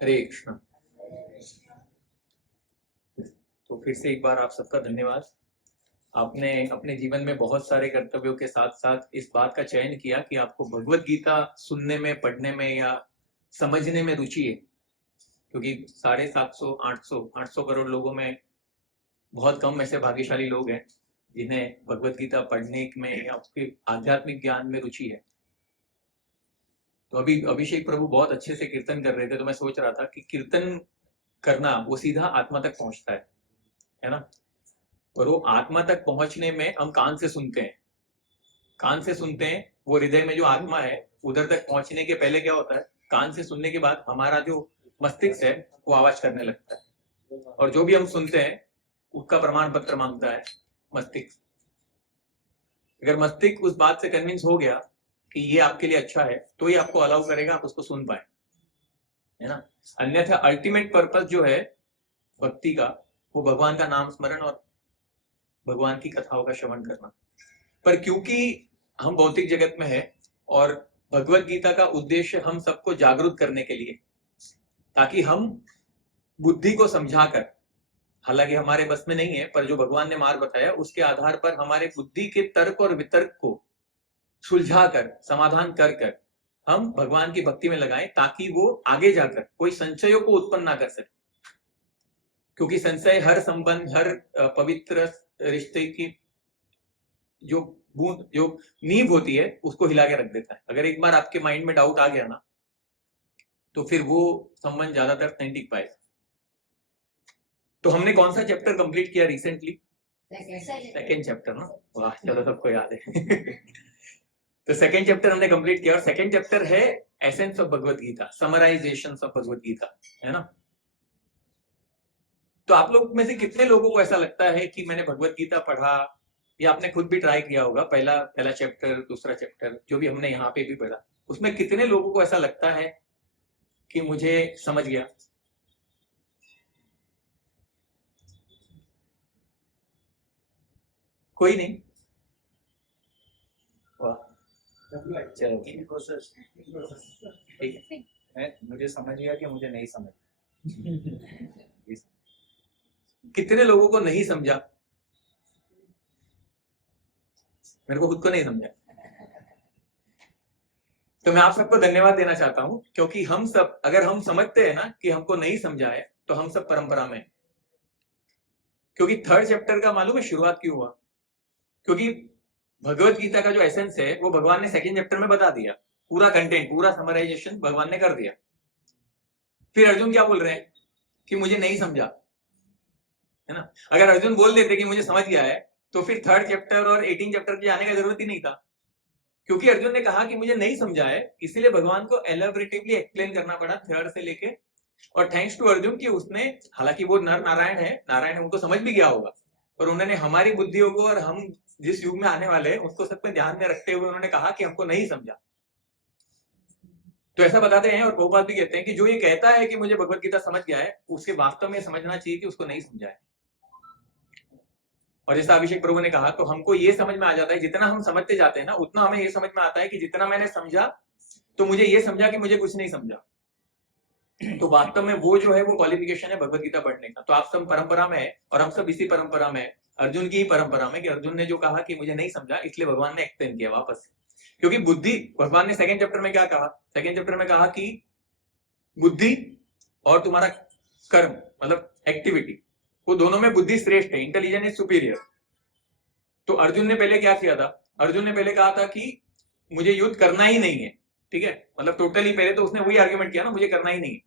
हरे कृष्ण। तो फिर से एक बार आप सबका धन्यवाद। आपने अपने जीवन में बहुत सारे कर्तव्यों के साथ साथ इस बात का चयन किया कि आपको भगवत गीता सुनने में, पढ़ने में या समझने में रुचि है, क्योंकि 750 800 करोड़ लोगों में बहुत कम ऐसे भाग्यशाली लोग हैं जिन्हें भगवत गीता पढ़ने में या उसके आध्यात्मिक ज्ञान में रुचि है। तो अभी अभिषेक प्रभु बहुत अच्छे से कीर्तन कर रहे थे, तो मैं सोच रहा था कि कीर्तन करना वो सीधा आत्मा तक पहुंचता है ना। और वो आत्मा तक पहुंचने में हम कान से सुनते हैं, कान से सुनते हैं। वो हृदय में जो आत्मा है उधर तक पहुंचने के पहले क्या होता है, कान से सुनने के बाद हमारा जो मस्तिष्क है वो आवाज करने लगता है, और जो भी हम सुनते हैं उसका प्रमाण पत्र मांगता है मस्तिष्क। अगर मस्तिष्क उस बात से कन्विंस हो गया कि ये आपके लिए अच्छा है तो ये आपको अलाउ करेगा, आप उसको सुन पाए, है ना। अन्यथा अल्टीमेट पर्पस जो है भक्ति का, वो भगवान का नाम स्मरण और भगवान की कथाओं का श्रवण करना। पर क्योंकि हम भौतिक जगत में है और भगवत गीता का उद्देश्य हम सबको जागरूक करने के लिए, ताकि हम बुद्धि को समझाकर, हालांकि हमारे बस में नहीं है, पर जो भगवान ने मार्ग बताया उसके आधार पर हमारे बुद्धि के तर्क और वितर्क को सुलझाकर, समाधान कर कर हम भगवान की भक्ति में लगाएं, ताकि वो आगे जाकर कोई संशयों को उत्पन्न ना कर सके। क्योंकि संशय हर संबंध, हर पवित्र रिश्ते की जो बूंद, जो नींव होती है, उसको हिला के रख देता है। अगर एक बार आपके माइंड में डाउट आ गया ना, तो फिर वो संबंध ज्यादातर नहीं टिक पाएगा। तो हमने कौन सा चैप्टर कंप्लीट किया रिसेंटली? सेकेंड चैप्टर ना। वाह, चलो सबको याद है। तो सेकेंड चैप्टर हमने कंप्लीट किया, और सेकेंड चैप्टर है essence of Bhagavad Gita, summarisation of Bhagavad Gita, है ना। तो आप लोग में से कितने लोगों को ऐसा लगता है कि मैंने भगवत गीता पढ़ा, या आपने खुद भी ट्राई किया होगा, पहला चैप्टर, दूसरा चैप्टर, जो भी हमने यहाँ पे भी पढ़ा, उसमें कितने लोगों को ऐसा लगता है कि मुझे समझ गया? कोई नहीं? चलो ठीक है, मुझे समझ गया कि मुझे नहीं समझ। कितने लोगों को नहीं समझा? मेरे को खुद को नहीं समझा। तो मैं आप सबको धन्यवाद देना चाहता हूं, क्योंकि हम सब, अगर हम समझते हैं ना कि हमको नहीं समझा है, तो हम सब परंपरा में। क्योंकि थर्ड चैप्टर का मालूम है शुरुआत क्यों हुआ? क्योंकि भगवत गीता का जो एसेंस है वो भगवान ने सेकेंड चैप्टर में बता दिया, पूरा कंटेंट, पूरा समराइजेशन भगवान ने कर दिया। फिर अर्जुन क्या बोल रहे हैं कि मुझे नहीं समझा, है ना। अगर अर्जुन बोल देते कि मुझे समझ गया है, तो फिर थर्ड चैप्टर और 18 चैप्टर पे आने का जरूरत ही नहीं था। क्योंकि अर्जुन ने कहा कि मुझे नहीं समझा है, इसीलिए भगवान को एलैबोरेटिवली एक्सप्लेन करना पड़ा थर्ड से लेके। और थैंक्स टू अर्जुन कि उसने, हालांकि वो नर नारायण है, नारायण उनको समझ भी गया होगा, पर उन्होंने हमारी बुद्धियों को और हम जिस युग में आने वाले हैं उसको सब पे ध्यान में रखते हुए उन्होंने कहा कि हमको नहीं समझा। तो ऐसा बताते हैं, और प्रभुपाद भी कहते हैं कि जो ये कहता है कि मुझे भगवत गीता समझ गया है, उसके वास्तव में समझना चाहिए कि उसको नहीं समझा है। और जैसा अभिषेक प्रभु ने कहा, तो हमको ये समझ में आ जाता है, जितना हम समझते जाते हैं ना, उतना हमें ये समझ में आता है कि जितना मैंने समझा, तो मुझे ये समझा कि मुझे कुछ नहीं समझा। तो वास्तव में वो जो है वो क्वालिफिकेशन है भगवत गीता पढ़ने का। तो आप सब परंपरा में है, और हम सब इसी परंपरा में, अर्जुन की ही परंपरा में, कि अर्जुन ने जो कहा कि मुझे नहीं समझा, इसलिए भगवान ने एक्सप्लेन किया वापस। क्योंकि बुद्धि, भगवान ने सेकेंड चैप्टर में क्या कहा? सेकेंड चैप्टर में कहा कि बुद्धि और तुम्हारा कर्म, मतलब एक्टिविटी, वो दोनों में बुद्धि श्रेष्ठ है, इंटेलिजेंस इज सुपीरियर। तो अर्जुन ने पहले क्या किया था? अर्जुन ने पहले कहा था कि मुझे युद्ध करना ही नहीं है, ठीक है, मतलब टोटली पहले तो उसने वही आर्ग्यूमेंट किया ना, मुझे करना ही नहीं है।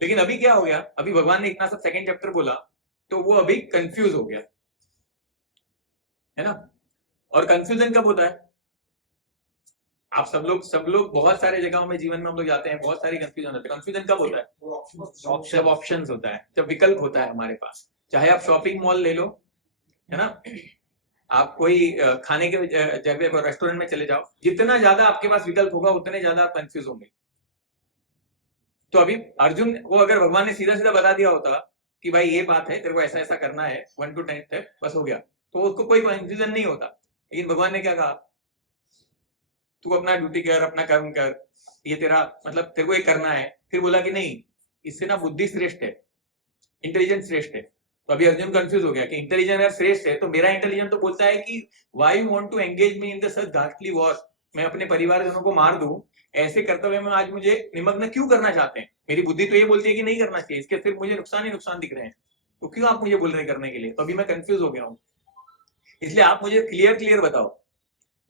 लेकिन अभी क्या हो गया? अभी भगवान ने इतना सब सेकेंड चैप्टर बोला, तो वो अभी कंफ्यूज हो गया, है ना। और कंफ्यूजन कब होता है? आप सब लोग बहुत सारे जगहों में जीवन में हम लोग जाते हैं, बहुत सारी कंफ्यूजन होती है। कंफ्यूजन कब होता है? जब ऑप्शंस होता है, जब विकल्प होता है हमारे पास। चाहे आप शॉपिंग मॉल ले लो, है ना, आप कोई खाने के जगह पर रेस्टोरेंट में चले जाओ, जितना ज्यादा आपके पास विकल्प होगा उतने ज्यादा आप कंफ्यूज होंगे। तो अभी अर्जुन को अगर भगवान ने सीधा सीधा बता दिया होता कि भाई ये बात है, तेरे को ऐसा ऐसा करना है, 1 to 10 तक, बस हो गया, तो उसको कोई कंफ्यूजन नहीं होता। लेकिन भगवान ने क्या कहा? तू अपना ड्यूटी कर, अपना कर्म कर, ये तेरा मतलब तेरे को ये करना है। फिर बोला कि नहीं, इससे ना बुद्धि श्रेष्ठ है, इंटेलिजेंस श्रेष्ठ है। तो अभी अर्जुन कंफ्यूज हो गया कि इंटेलिजेंस अगर श्रेष्ठ है तो मेरा इंटेलिजेंस तो बोलता है कि why you want to engage me in the such ghastly war, मैं अपने परिवारजनों को मार दूं, ऐसे कर्तव्य में आज मुझे निमग्न क्यों करना चाहते हैं? मेरी बुद्धि तो ये बोलती है कि नहीं करना चाहिए, इसके सिर्फ मुझे नुकसान ही नुकसान दिख रहे हैं, तो क्यों आप मुझे बोल रहे करने के लिए? तो अभी मैं कंफ्यूज हो गया हूँ, इसलिए आप मुझे क्लियर बताओ।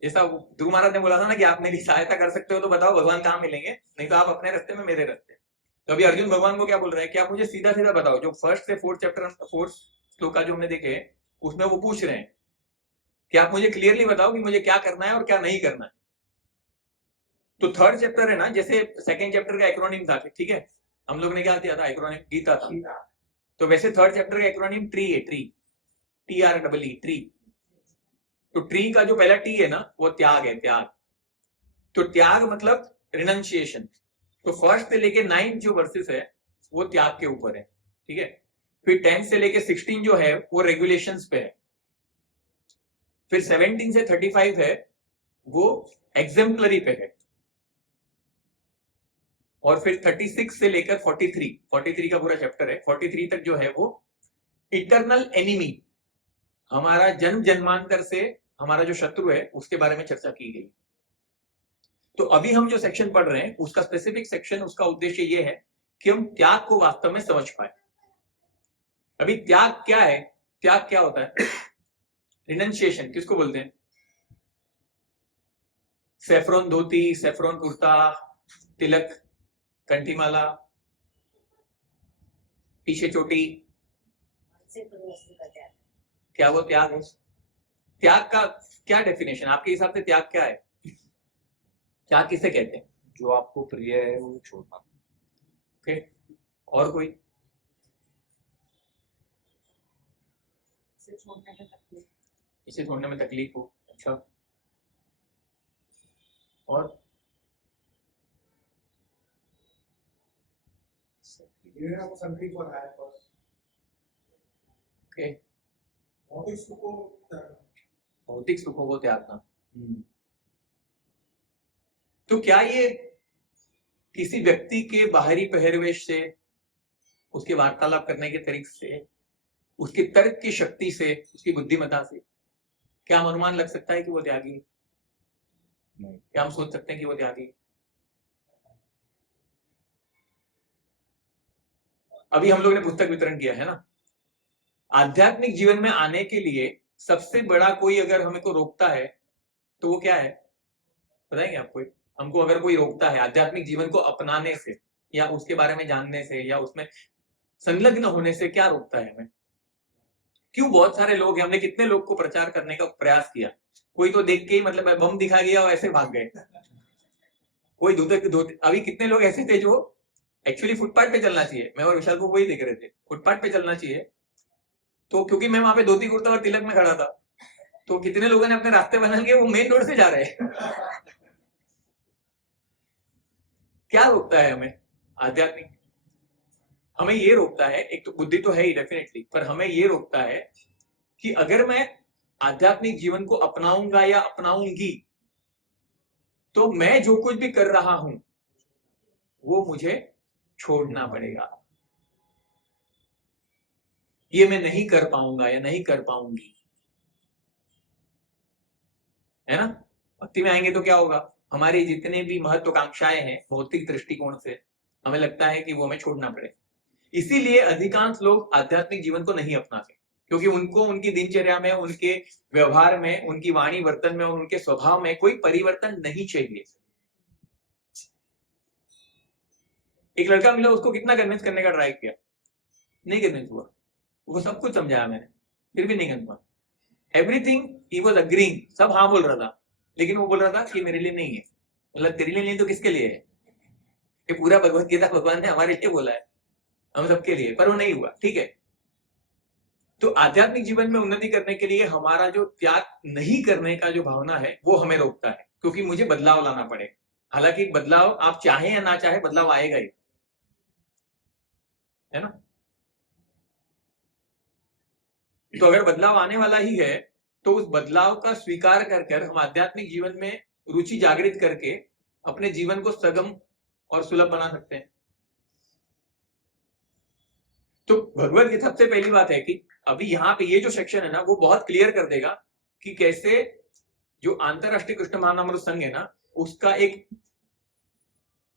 जैसा ध्रुव महाराज ने बोला था ना कि आप मेरी सहायता कर सकते हो तो बताओ भगवान कहाँ मिलेंगे, नहीं तो आप अपने रास्ते में मेरे रास्ते। तो अभी अर्जुन भगवान को क्या बोल रहे हैं कि आप मुझे सीधा सीधा बताओ, जो फर्स्ट से फोर्थ चैप्टर फोर्थ श्लोक का जो हमने देखे उसमें वो पूछ रहे हैं कि आप मुझे क्लियरली बताओ कि मुझे क्या करना है और क्या नहीं करना है। तो थर्ड चैप्टर है ना, जैसे सेकंड चैप्टर का एक्रोनिम था, ठीक है, हम लोग ने क्या किया था, एक्रोनिम गीता था, तो वैसे थर्ड चैप्टर का एक्रोनिम ट्री है, ट्री, TREE, ट्री। तो ट्री का जो पहला टी है ना वो त्याग है, त्याग। तो त्याग मतलब रिनंशिएशन। तो फर्स्ट से लेके 9 जो वर्सेस है वो त्याग के ऊपर है, ठीक है। फिर 10 से लेके 16 जो है वो रेगुलेशंस पे है। फिर 17 से 35 है वो एग्जेम्पलरी पे है। और फिर 36 से लेकर 43 का पूरा चैप्टर है, 43 तक जो है वो इटर्नल एनिमी, हमारा जन्म जन्मांतर से हमारा जो शत्रु है उसके बारे में चर्चा की गई। तो अभी हम जो सेक्शन पढ़ रहे हैं उसका स्पेसिफिक सेक्शन, उसका उद्देश्य ये है कि हम त्याग को वास्तव में समझ पाए। अभी त्याग क्या है, त्याग क्या होता है? रिनंशिएशन किसको बोलते हैं? सेफ्रॉन धोती, सेफ्रॉन कुर्ता, तिलक, कंठीमाला, पीछे चोटी, क्या वो त्याग है? त्याग का क्या डेफिनेशन आपके हिसाब से? त्याग क्या है? त्याग किसे कहते हैं? जो आपको प्रिय है वो छोड़ना। ओके, और कोई? इसे छोड़ने में तकलीफ हो, अच्छा, और? ओके, भौतिक सुखों को त्यागना। तो क्या ये किसी व्यक्ति के बाहरी पहरवेश से, उसके वार्तालाप करने के तरीके से, उसके तर्क की शक्ति से, उसकी बुद्धिमत्ता से क्या हम अनुमान लग सकता है कि वो त्यागी? नहीं। क्या हम सोच सकते हैं कि वो त्यागी? अभी हम लोग ने पुस्तक वितरण किया है ना, आध्यात्मिक जीवन में आने के लिए सबसे बड़ा कोई अगर हमें को रोकता है तो वो क्या है बताएंगे आप? कोई हमको अगर कोई रोकता है आध्यात्मिक जीवन को अपनाने से या उसके बारे में जानने से या उसमें संलग्न होने से, क्या रोकता है हमें? क्यों बहुत सारे लोग हैं, हमने कितने लोग को प्रचार करने का प्रयास किया, कोई तो देख के ही मतलब बम दिखा गया और ऐसे भाग गए, कोई अभी कितने लोग ऐसे थे जो एक्चुअली फुटपाथ पे चलना चाहिए, मैं और विशाल को वही देख रहे थे, फुटपाथ पे चलना चाहिए, तो क्योंकि मैं वहां पे धोती कुर्ता और तिलक में खड़ा था तो कितने लोगों ने अपने रास्ते बना लिए, वो मेन रोड से जा रहे हैं। क्या रोकता है हमें आध्यात्मिक? हमें ये रोकता है, एक तो बुद्धि तो है ही डेफिनेटली, पर हमें ये रोकता है कि अगर मैं आध्यात्मिक जीवन को अपनाऊंगा या अपनाऊंगी तो मैं जो कुछ भी कर रहा हूं वो मुझे छोड़ना पड़ेगा, ये मैं नहीं कर पाऊंगा या नहीं कर पाऊंगी, है ना। भक्ति में आएंगे तो क्या होगा, हमारी जितने भी महत्वाकांक्षाएं हैं भौतिक दृष्टिकोण से हमें लगता है कि वो हमें छोड़ना पड़े। इसीलिए अधिकांश लोग आध्यात्मिक जीवन को नहीं अपनाते, क्योंकि उनको उनकी दिनचर्या में, उनके व्यवहार में, उनकी वाणी वर्तन में और उनके स्वभाव में कोई परिवर्तन नहीं चाहिए। एक लड़का मिला, उसको कितना कन्विंस करने का ट्राई किया, नहीं कन्विंस हुआ, वो सब कुछ समझाया मैंने, फिर भी नहीं कन्विंस हुआ। एवरीथिंग ही वाज अग्रीइंग, सब हाँ बोल रहा था, लेकिन वो बोल रहा था कि मेरे लिए नहीं है। मतलब तेरे लिए नहीं तो किसके लिए है? ये पूरा भगवत गीता भगवान ने हमारे लिए बोला है, हम सबके लिए, पर वो नहीं हुआ, ठीक है। तो आध्यात्मिक जीवन में उन्नति करने के लिए हमारा जो त्याग नहीं करने का जो भावना है वो हमें रोकता है, क्योंकि मुझे बदलाव लाना पड़े। हालांकि बदलाव आप चाहे या ना चाहे बदलाव आएगा ही, है ना। तो अगर बदलाव आने वाला ही है तो उस बदलाव का स्वीकार कर हम आध्यात्मिक जीवन में रुचि जागृत करके अपने जीवन को सुगम और सुलभ बना सकते हैं। तो भगवत गीता सबसे पहली बात है कि अभी यहाँ पे ये जो सेक्शन है ना वो बहुत क्लियर कर देगा कि कैसे जो अंतरराष्ट्रीय कृष्ण महानामृत संघ है ना उसका एक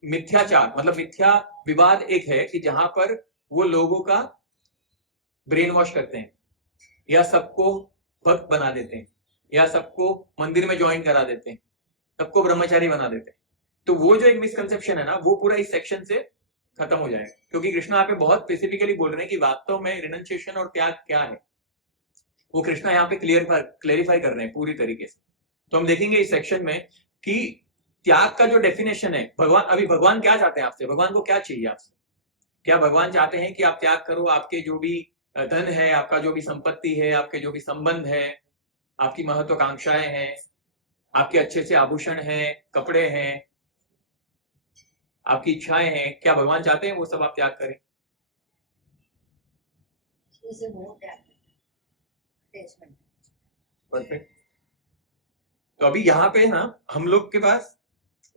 मिथ्याचार मतलब मिथ्या विवाद एक है कि जहां पर वो लोगों का ब्रेन वॉश करते हैं या सबको भक्त बना देते हैं या सबको मंदिर में ज्वाइन करा देते हैं, सबको ब्रह्मचारी बना देते हैं। तो वो जो एक मिसकंसेप्शन है ना वो पूरा इस सेक्शन से खत्म हो जाएगा, क्योंकि कृष्णा यहाँ पे बहुत स्पेसिफिकली बोल रहे हैं कि वास्तव में रिनंसिएशन और त्याग क्या है, वो कृष्णा यहाँ पे क्लेरिफाई कर रहे हैं पूरी तरीके से। तो हम देखेंगे इस सेक्शन में कि त्याग का जो डेफिनेशन है, भगवान क्या चाहते हैं आपसे, भगवान को क्या चाहिए आपसे? क्या भगवान चाहते हैं कि आप त्याग करो आपके जो भी धन है, आपका जो भी संपत्ति है, आपके जो भी संबंध है, आपकी महत्वाकांक्षाएं हैं, आपके अच्छे से आभूषण हैं, कपड़े हैं, आपकी इच्छाएं हैं, क्या भगवान चाहते हैं वो सब आप त्याग करें? परफेक्ट। तो अभी यहाँ पे ना हम लोग के पास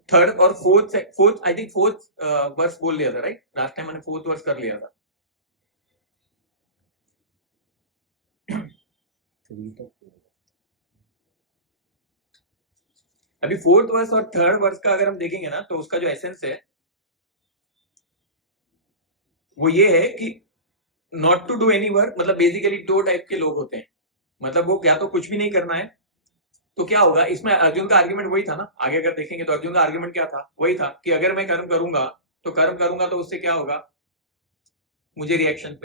थर्ड और fourth I think fourth verse बोल लिया था, राइट? लास्ट टाइम मैंने फोर्थ वर्स कर लिया था। अभी फोर्थ वर्स और थर्ड वर्स का अगर हम देखेंगे ना तो उसका जो एसेंस है वो ये है कि not to do any work, मतलब बेसिकली दो टाइप के लोग होते हैं, मतलब वो क्या तो कुछ भी नहीं करना है, तो क्या होगा इसमें अर्जुन का आर्ग्यूमेंट वही था ना, आगे अगर देखेंगे तो अर्जुन का आर्ग्यूमेंट क्या था, वही था कि अगर मैं कर्म करूंगा तो उससे क्या होगा, मुझे रिएक्शन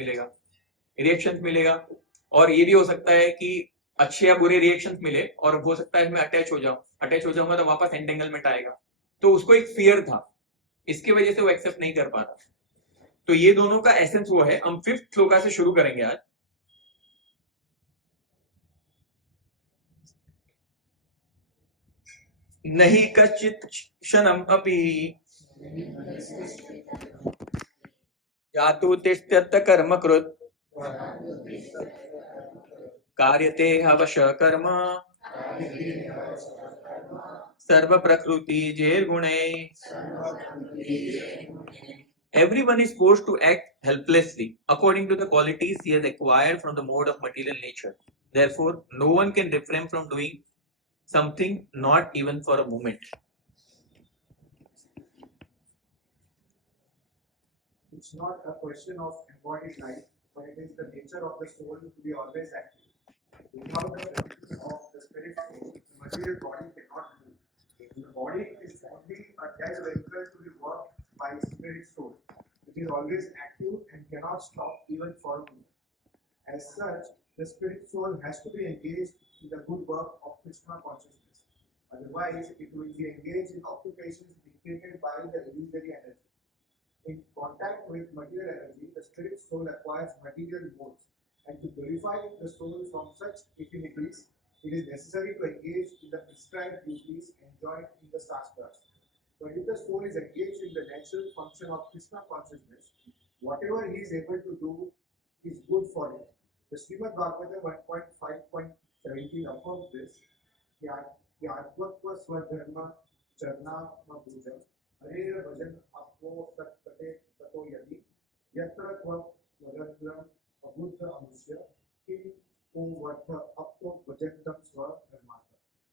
मिलेगा और ये भी हो सकता है कि अच्छे या बुरे रिएक्शंस मिले और हो सकता है मैं अटैच हो जाऊंगा तो वापस एंटेंगलमेंट आएगा, तो उसको एक फियर था, इसकी वजह से वो एक्सेप्ट नहीं कर पाता। तो ये दोनों का एसेंस वो है। हम फिफ्थ श्लोका से शुरू करेंगे आज। नहीं कश्चित् क्षणम् अपि यातु तिष्ठत कर्मकृत् कार्यते हवश कर्म सर्व प्रकृति जैर्गुणे। Everyone is forced to act helplessly according to the qualities he has acquired from the mode of material nature. Therefore, no one can refrain from doing something, not even for a moment. It's not a question of embodied life, but it is the nature of the soul to be always active. Without the presence of the spirit, the material body cannot move. The body is only a dead vehicle to be worked by spirit soul. It is always active and cannot stop even for a moment. As such, the spirit soul has to be engaged in the good work of Krishna consciousness. Otherwise, it will be engaged in occupations dictated by the illusory energy. In contact with material energy, the spirit soul acquires material modes, and to purify the soul from such affinities, it is necessary to engage in the prescribed duties enjoined in the Shastras. But if the soul is engaged in the natural function of Krishna consciousness, whatever he is able to do is good for it. The Srimad Bhagavatam 1.5.17 affirms this. Yatvatva swadharma charna bhujam हरेर भजन आपको सत्कते ततो यदि यत्र त्वं वदत्रं अबुद्ध अमुष्य किं कुवर्थ अपतो भजन्तं स्वधर्मात्.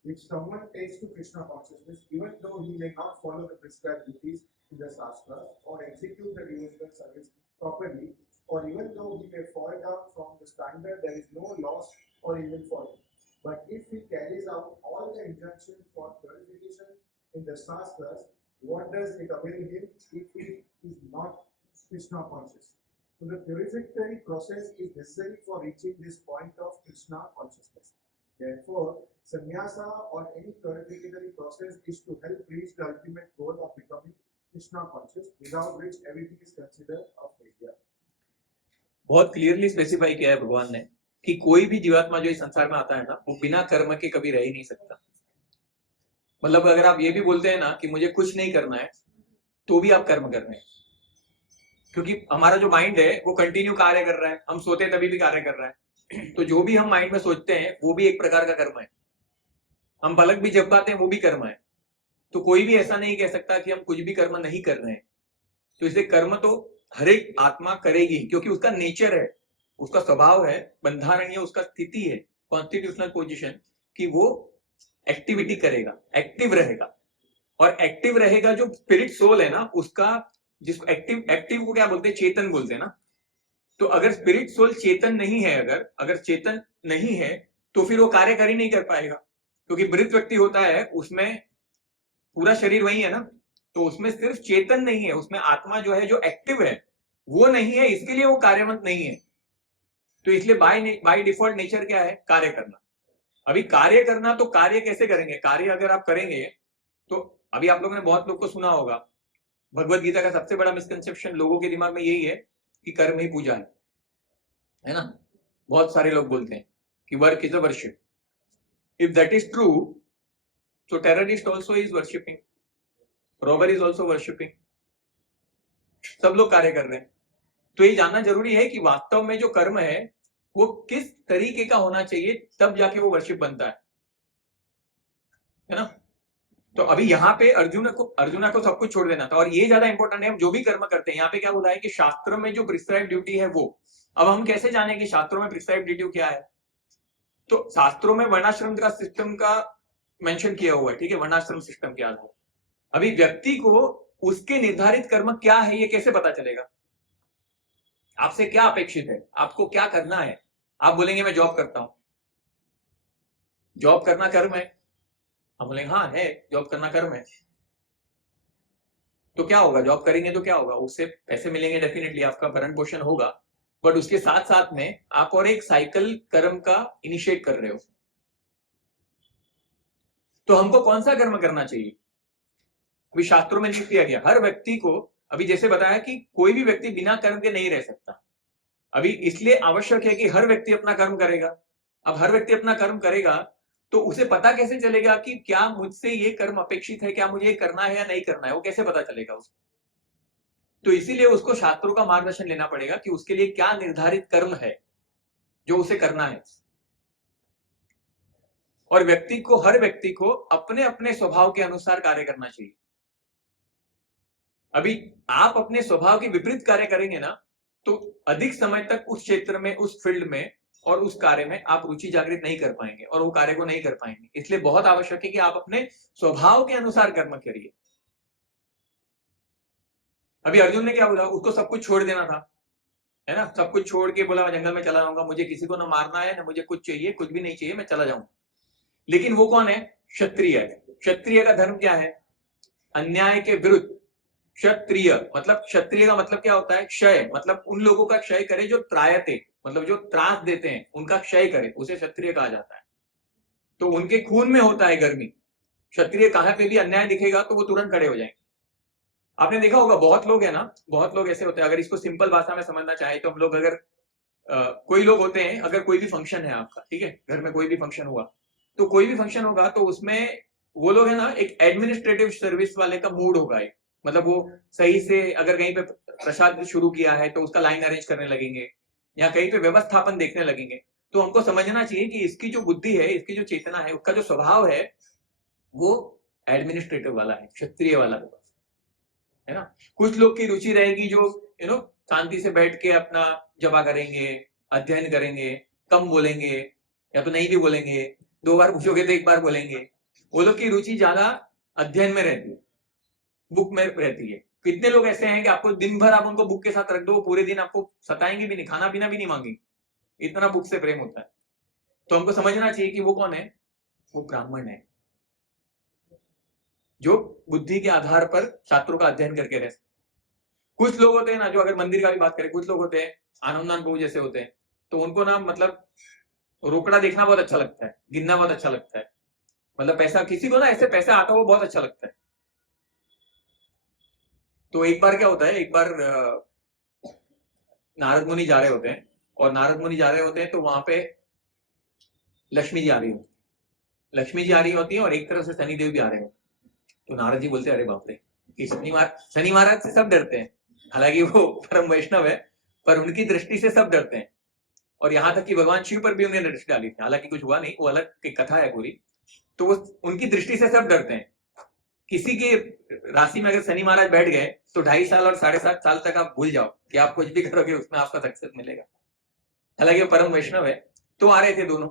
If someone takes to Krishna consciousness, even though he may not follow the prescribed duties in the Shastra or execute the devotional service properly, or even though he may fall down from the standard, there is no loss or evil for him. But if he carries out all the injunctions for purification in the Shastras, what does it avail him if he is not Krishna conscious? So the purificatory process is necessary for reaching this point of Krishna consciousness. Therefore, sannyasa or any purificatory process is to help reach the ultimate goal of becoming Krishna conscious, without which everything is considered a failure. बहुत clearly specify किया है भगवान ने कि कोई भी जीवात्मा जो इस संसार में आता है ना वो बिना कर्म के कभी रह ही नहीं सकता। मतलब अगर आप ये भी बोलते हैं ना कि मुझे कुछ नहीं करना है तो भी आप कर्म कर रहे हैं, क्योंकि हमारा जो माइंड है वो कंटिन्यू कार्य कर रहा है, हम सोते तभी भी कार्य कर रहा है, तो जो भी हम माइंड में सोचते हैं वो भी एक प्रकार का कर्म है, हम पलक भी झपकाते हैं वो भी कर्म है। तो कोई भी ऐसा नहीं कह सकता कि हम कुछ भी कर्म नहीं कर रहे हैं। तो इसलिए कर्म तो हर एक आत्मा करेगी, क्योंकि उसका नेचर है, उसका स्वभाव है, बंधारणीय उसका स्थिति है, कॉन्स्टिट्यूशनल पोजीशन, कि वो एक्टिविटी करेगा, एक्टिव रहेगा। और एक्टिव रहेगा जो स्पिरिट सोल है ना उसका, जिसको एक्टिव को क्या बोलते हैं, चेतन बोलते हैं ना। तो अगर स्पिरिट सोल चेतन नहीं है, अगर चेतन नहीं है तो फिर वो कार्य कर ही नहीं कर पाएगा, क्योंकि मृत व्यक्ति होता है उसमें पूरा शरीर वही है ना, तो उसमें सिर्फ चेतन नहीं है, उसमें आत्मा जो है, जो एक्टिव है, वो नहीं है, इसके लिए वो कार्यवंत नहीं है। तो इसलिए बाय डिफॉल्ट नेचर क्या है, कार्य करना। अभी कार्य करना, तो कार्य कैसे करेंगे, कार्य अगर आप करेंगे तो अभी आप लोगों ने बहुत लोग को सुना होगा, भगवत गीता का सबसे बड़ा मिसकंसेप्शन लोगों के दिमाग में यही है कि कर्म ही पूजा है ना। बहुत सारे लोग बोलते हैं कि work is a worship. If that is true, so terrorist also is worshipping, robber is also worshipping, सब लोग कार्य कर रहे हैं। तो ये जानना जरूरी है कि वास्तव में जो कर्म है वो किस तरीके का होना चाहिए, तब जाके वो वर्शिप बनता है ना। तो अभी यहाँ पे अर्जुना को सब कुछ छोड़ देना था, और ये ज्यादा इंपॉर्टेंट है। हम जो भी कर्म करते हैं, यहाँ पे क्या बोला है कि शास्त्रों में जो प्रिस्क्राइब ड्यूटी है वो। अब हम कैसे जाने कि शास्त्रों में प्रिस्क्राइब ड्यूटी क्या है। तो शास्त्रों में वर्णाश्रम का सिस्टम का मेंशन किया हुआ है, ठीक है, वर्णाश्रम सिस्टम के आधार। अभी व्यक्ति को उसके निर्धारित कर्म क्या है ये कैसे पता चलेगा, आपसे क्या अपेक्षित है, आपको क्या करना है। आप बोलेंगे मैं जॉब करता हूं, जॉब करना कर्म है। हम बोलेंगे हाँ है, जॉब करना कर्म है। तो क्या होगा, जॉब करेंगे तो क्या होगा, उससे पैसे मिलेंगे, डेफिनेटली आपका भरण पोषण होगा, बट उसके साथ साथ में आप और एक साइकिल कर्म का इनिशिएट कर रहे हो। तो हमको कौन सा कर्म करना चाहिए, अभी शास्त्रों में लिख दिया गया हर व्यक्ति को। अभी जैसे बताया कि कोई भी व्यक्ति बिना कर्म के नहीं रह सकता, अभी इसलिए आवश्यक है कि हर व्यक्ति अपना कर्म करेगा। अब हर व्यक्ति अपना कर्म करेगा तो उसे पता कैसे चलेगा कि क्या मुझसे ये कर्म अपेक्षित है, क्या मुझे ये करना है या नहीं करना है, वो कैसे पता चलेगा उसको। तो इसीलिए उसको शास्त्रों का मार्गदर्शन लेना पड़ेगा कि उसके लिए क्या निर्धारित कर्म है जो उसे करना है। और हर व्यक्ति को अपने अपने स्वभाव के अनुसार कार्य करना चाहिए। अभी आप अपने स्वभाव के विपरीत कार्य करेंगे ना, तो अधिक समय तक उस क्षेत्र में, उस फील्ड में और उस कार्य में आप रुचि जागृत नहीं कर पाएंगे और वो कार्य को नहीं कर पाएंगे। इसलिए बहुत आवश्यक है कि आप अपने स्वभाव के अनुसार कर्म करिए। अभी अर्जुन ने क्या बोला, उसको सब कुछ छोड़ देना था, है ना, सब कुछ छोड़ के बोला मैं जंगल में चला जाऊंगा, मुझे किसी को ना मारना है, ना मुझे कुछ चाहिए, कुछ भी नहीं चाहिए, मैं चला जाऊंगा। लेकिन वो कौन है, क्षत्रिय है। क्षत्रिय का धर्म क्या है, अन्याय के विरुद्ध। क्षत्रिय मतलब, क्षत्रिय का मतलब क्या होता है, क्षय, मतलब उन लोगों का क्षय करे जो त्रायते, मतलब जो त्रास देते हैं उनका क्षय करे, उसे क्षत्रिय कहा जाता है। तो उनके खून में होता है गर्मी। क्षत्रिय कहां पे भी अन्याय दिखेगा तो वो तुरंत खड़े हो जाएंगे। आपने देखा होगा बहुत लोग है ना, बहुत लोग ऐसे होते हैं, अगर इसको सिंपल भाषा में समझना चाहे तो हम लोग अगर कोई लोग होते हैं, अगर कोई भी फंक्शन है आपका, ठीक है, घर में कोई भी फंक्शन हुआ, तो कोई भी फंक्शन होगा तो उसमें वो लोग है ना, एक एडमिनिस्ट्रेटिव सर्विस वाले का मूड होगा एक, मतलब वो सही से अगर कहीं पे प्रसाद शुरू किया है तो उसका लाइन अरेंज करने लगेंगे, या कहीं पे व्यवस्थापन देखने लगेंगे। तो हमको समझना चाहिए कि इसकी जो बुद्धि है, इसकी जो चेतना है, उसका जो स्वभाव है वो एडमिनिस्ट्रेटिव वाला है, क्षत्रिय वाला है ना। कुछ लोग की रुचि रहेगी जो शांति से बैठ के अपना जपा करेंगे, अध्ययन करेंगे, कम बोलेंगे या तो नहीं भी बोलेंगे, 2 बार पूछोगे तो 1 बार बोलेंगे। वो लोग की रुचि ज्यादा अध्ययन में रहती है, बुक में रहती है। कितने लोग ऐसे हैं कि आपको दिन भर आप उनको बुक के साथ रख दो, पूरे दिन आपको सताएंगे भी नहीं, खाना पीना भी नहीं मांगेंगे, इतना बुक से प्रेम होता है। तो हमको समझना चाहिए कि वो कौन है, वो ब्राह्मण है, जो बुद्धि के आधार पर शास्त्रों का अध्ययन करके रह सकते। कुछ लोग होते हैं ना, जो अगर मंदिर का भी बात करें, कुछ लोग होते हैं आनंदान प्रभु जैसे होते हैं, तो उनको ना मतलब रोकड़ा देखना बहुत अच्छा लगता है, गिनना बहुत अच्छा लगता है, मतलब पैसा, किसी को ना ऐसे पैसा आता हो बहुत अच्छा लगता है। तो एक बार क्या होता है, एक बार नारद मुनि जा रहे होते हैं, और नारद मुनि जा रहे होते हैं तो वहां पे लक्ष्मी जी आ रही होती है, लक्ष्मी जी आ रही होती है और एक तरफ से शनिदेव भी आ रहे होते हैं। तो नारद जी बोलते हैं अरे बाप रे, कि शनि महाराज से सब डरते हैं, हालांकि वो परम वैष्णव है, पर उनकी दृष्टि से सब डरते हैं। और यहाँ तक कि भगवान शिव पर भी उन्हें दृष्टि डाली थी, हालांकि कुछ हुआ नहीं, वो अलग एक कथा है पूरी। तो वो उनकी दृष्टि से सब डरते हैं। किसी की राशि में अगर शनि महाराज बैठ गए तो 2.5 साल और 7.5 साल तक आप भूल जाओ कि आप कुछ भी करोगे उसमें आपका सक्सेस मिलेगा। हालांकि वो परम वैष्णव है, तो आ रहे थे दोनों,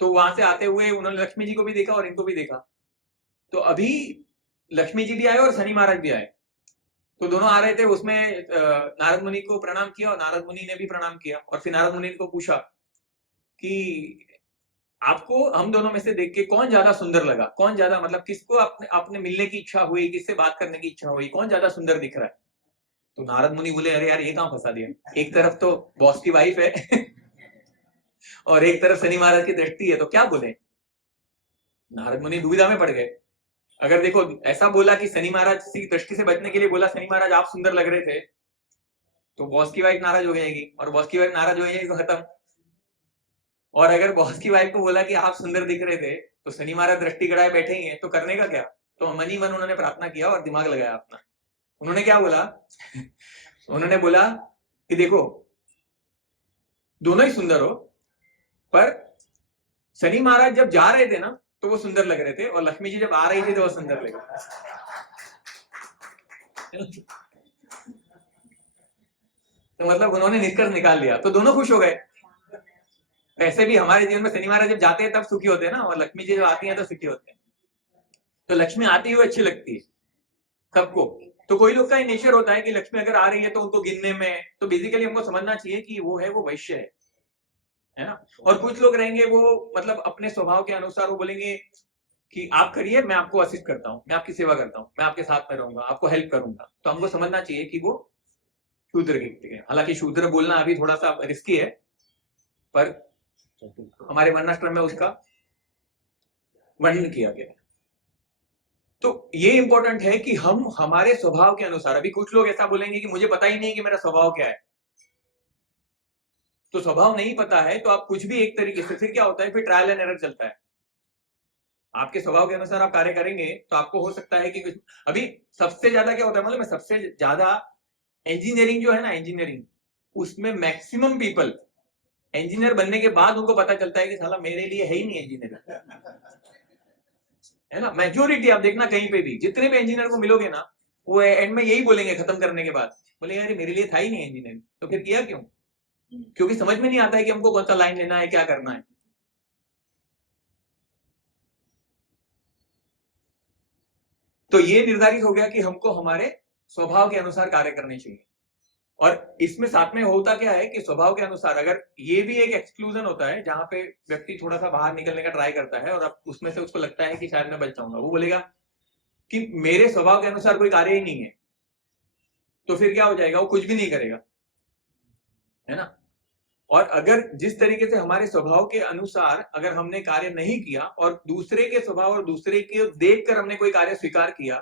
तो वहां से आते हुए उन्होंने लक्ष्मी जी को भी देखा और इनको भी देखा। तो अभी लक्ष्मी जी भी आए और शनि महाराज भी आए, तो दोनों आ रहे थे, उसमें नारद मुनि को प्रणाम किया और नारद मुनि ने भी प्रणाम किया, और फिर नारद मुनि को पूछा कि आपको हम दोनों में से देख के कौन ज्यादा सुंदर लगा, कौन ज्यादा मतलब किसको आपने आपने मिलने की इच्छा हुई, किससे बात करने की इच्छा हुई, कौन ज्यादा सुंदर दिख रहा है। तो नारद मुनि बोले अरे यार ये कहां फंसा दिया, एक तरफ तो बॉस की वाइफ है और एक तरफ शनि महाराज की दृष्टि है, तो क्या बोले। नारद मुनि दुविधा में पड़ गए। अगर देखो ऐसा बोला कि शनि महाराज की दृष्टि से बचने के लिए बोला शनि महाराज आप सुंदर लग रहे थे, तो बॉस की वाइफ नाराज हो जाएगी, और बॉस की वाइफ नाराज हो जाएगी तो खत्म। और अगर बॉस की वाइफ को बोला कि आप सुंदर दिख रहे थे, तो शनि महाराज दृष्टि गड़ाए बैठे ही हैं, तो करने का क्या। तो मन ही मन उन्होंने प्रार्थना किया और दिमाग लगाया अपना। उन्होंने क्या बोला उन्होंने बोला कि देखो दोनों ही सुंदर हो, पर शनि महाराज जब जा रहे थे ना तो वो सुंदर लग रहे थे, और लक्ष्मी जी जब आ रही थी तो वो सुंदर लग रहे थे। तो मतलब उन्होंने निष्कर्ष निकाल लिया, तो दोनों खुश हो गए। ऐसे भी हमारे जीवन में शनि महाराज जब जाते हैं तब सुखी होते हैं ना, और लक्ष्मी जी जब आती हैं तो सुखी होते हैं। तो लक्ष्मी आती हुई अच्छी लगती है सबको। तो कोई लोग का नेचर होता है कि लक्ष्मी अगर आ रही है तो उनको गिनने में, तो बेसिकली हमको समझना चाहिए कि वो है, वो वैश्य है ना। और कुछ लोग रहेंगे वो मतलब अपने स्वभाव के अनुसार वो बोलेंगे कि आप करिए, मैं आपको असिस्ट करता हूँ, मैं आपकी सेवा करता हूँ, मैं आपके साथ में रहूंगा, आपको हेल्प करूंगा। तो हमको समझना चाहिए कि वो शूद्र के, हालांकि शूद्र बोलना अभी थोड़ा सा रिस्की है, पर हमारे वर्णाश्रम में उसका वर्णन किया गया है। तो ये इंपॉर्टेंट है कि हम हमारे स्वभाव के अनुसार, अभी कुछ लोग ऐसा बोलेंगे कि मुझे पता ही नहीं कि मेरा स्वभाव क्या है। तो स्वभाव नहीं पता है तो आप कुछ भी एक तरीके से, फिर क्या होता है, फिर ट्रायल एंड एरर चलता है। आपके स्वभाव के अनुसार आप कार्य करेंगे तो आपको हो सकता है कि कुछ, अभी सबसे ज्यादा क्या होता है मालूम है, सबसे ज्यादा इंजीनियरिंग जो है ना, इंजीनियरिंग, उसमें मैक्सिमम पीपल इंजीनियर बनने के बाद उनको पता चलता है कि साला मेरे लिए है ही नहीं इंजीनियरिंग, है ना। मेजोरिटी आप देखना कहीं पे भी जितने भी इंजीनियर को मिलोगे ना, वो एंड में यही बोलेंगे खत्म करने के बाद, बोले यार मेरे लिए था ही नहीं इंजीनियरिंग, तो फिर किया क्यों। क्योंकि समझ में नहीं आता है कि हमको कौन सा लाइन लेना है, क्या करना है। तो ये निर्धारित हो गया कि हमको हमारे स्वभाव के अनुसार कार्य करने चाहिए। और इसमें साथ में होता क्या है कि स्वभाव के अनुसार, अगर ये भी एक एक्सक्लूजन होता है जहां पे व्यक्ति थोड़ा सा बाहर निकलने का ट्राई करता है, और अब उसमें से उसको लगता है कि शायद मैं बच जाऊंगा, वो बोलेगा कि मेरे स्वभाव के अनुसार कोई कार्य ही नहीं है, तो फिर क्या हो जाएगा, वो कुछ भी नहीं करेगा, है ना। और अगर जिस तरीके से हमारे स्वभाव के अनुसार अगर हमने कार्य नहीं किया, और दूसरे के स्वभाव और दूसरे के देखकर हमने कोई कार्य स्वीकार किया,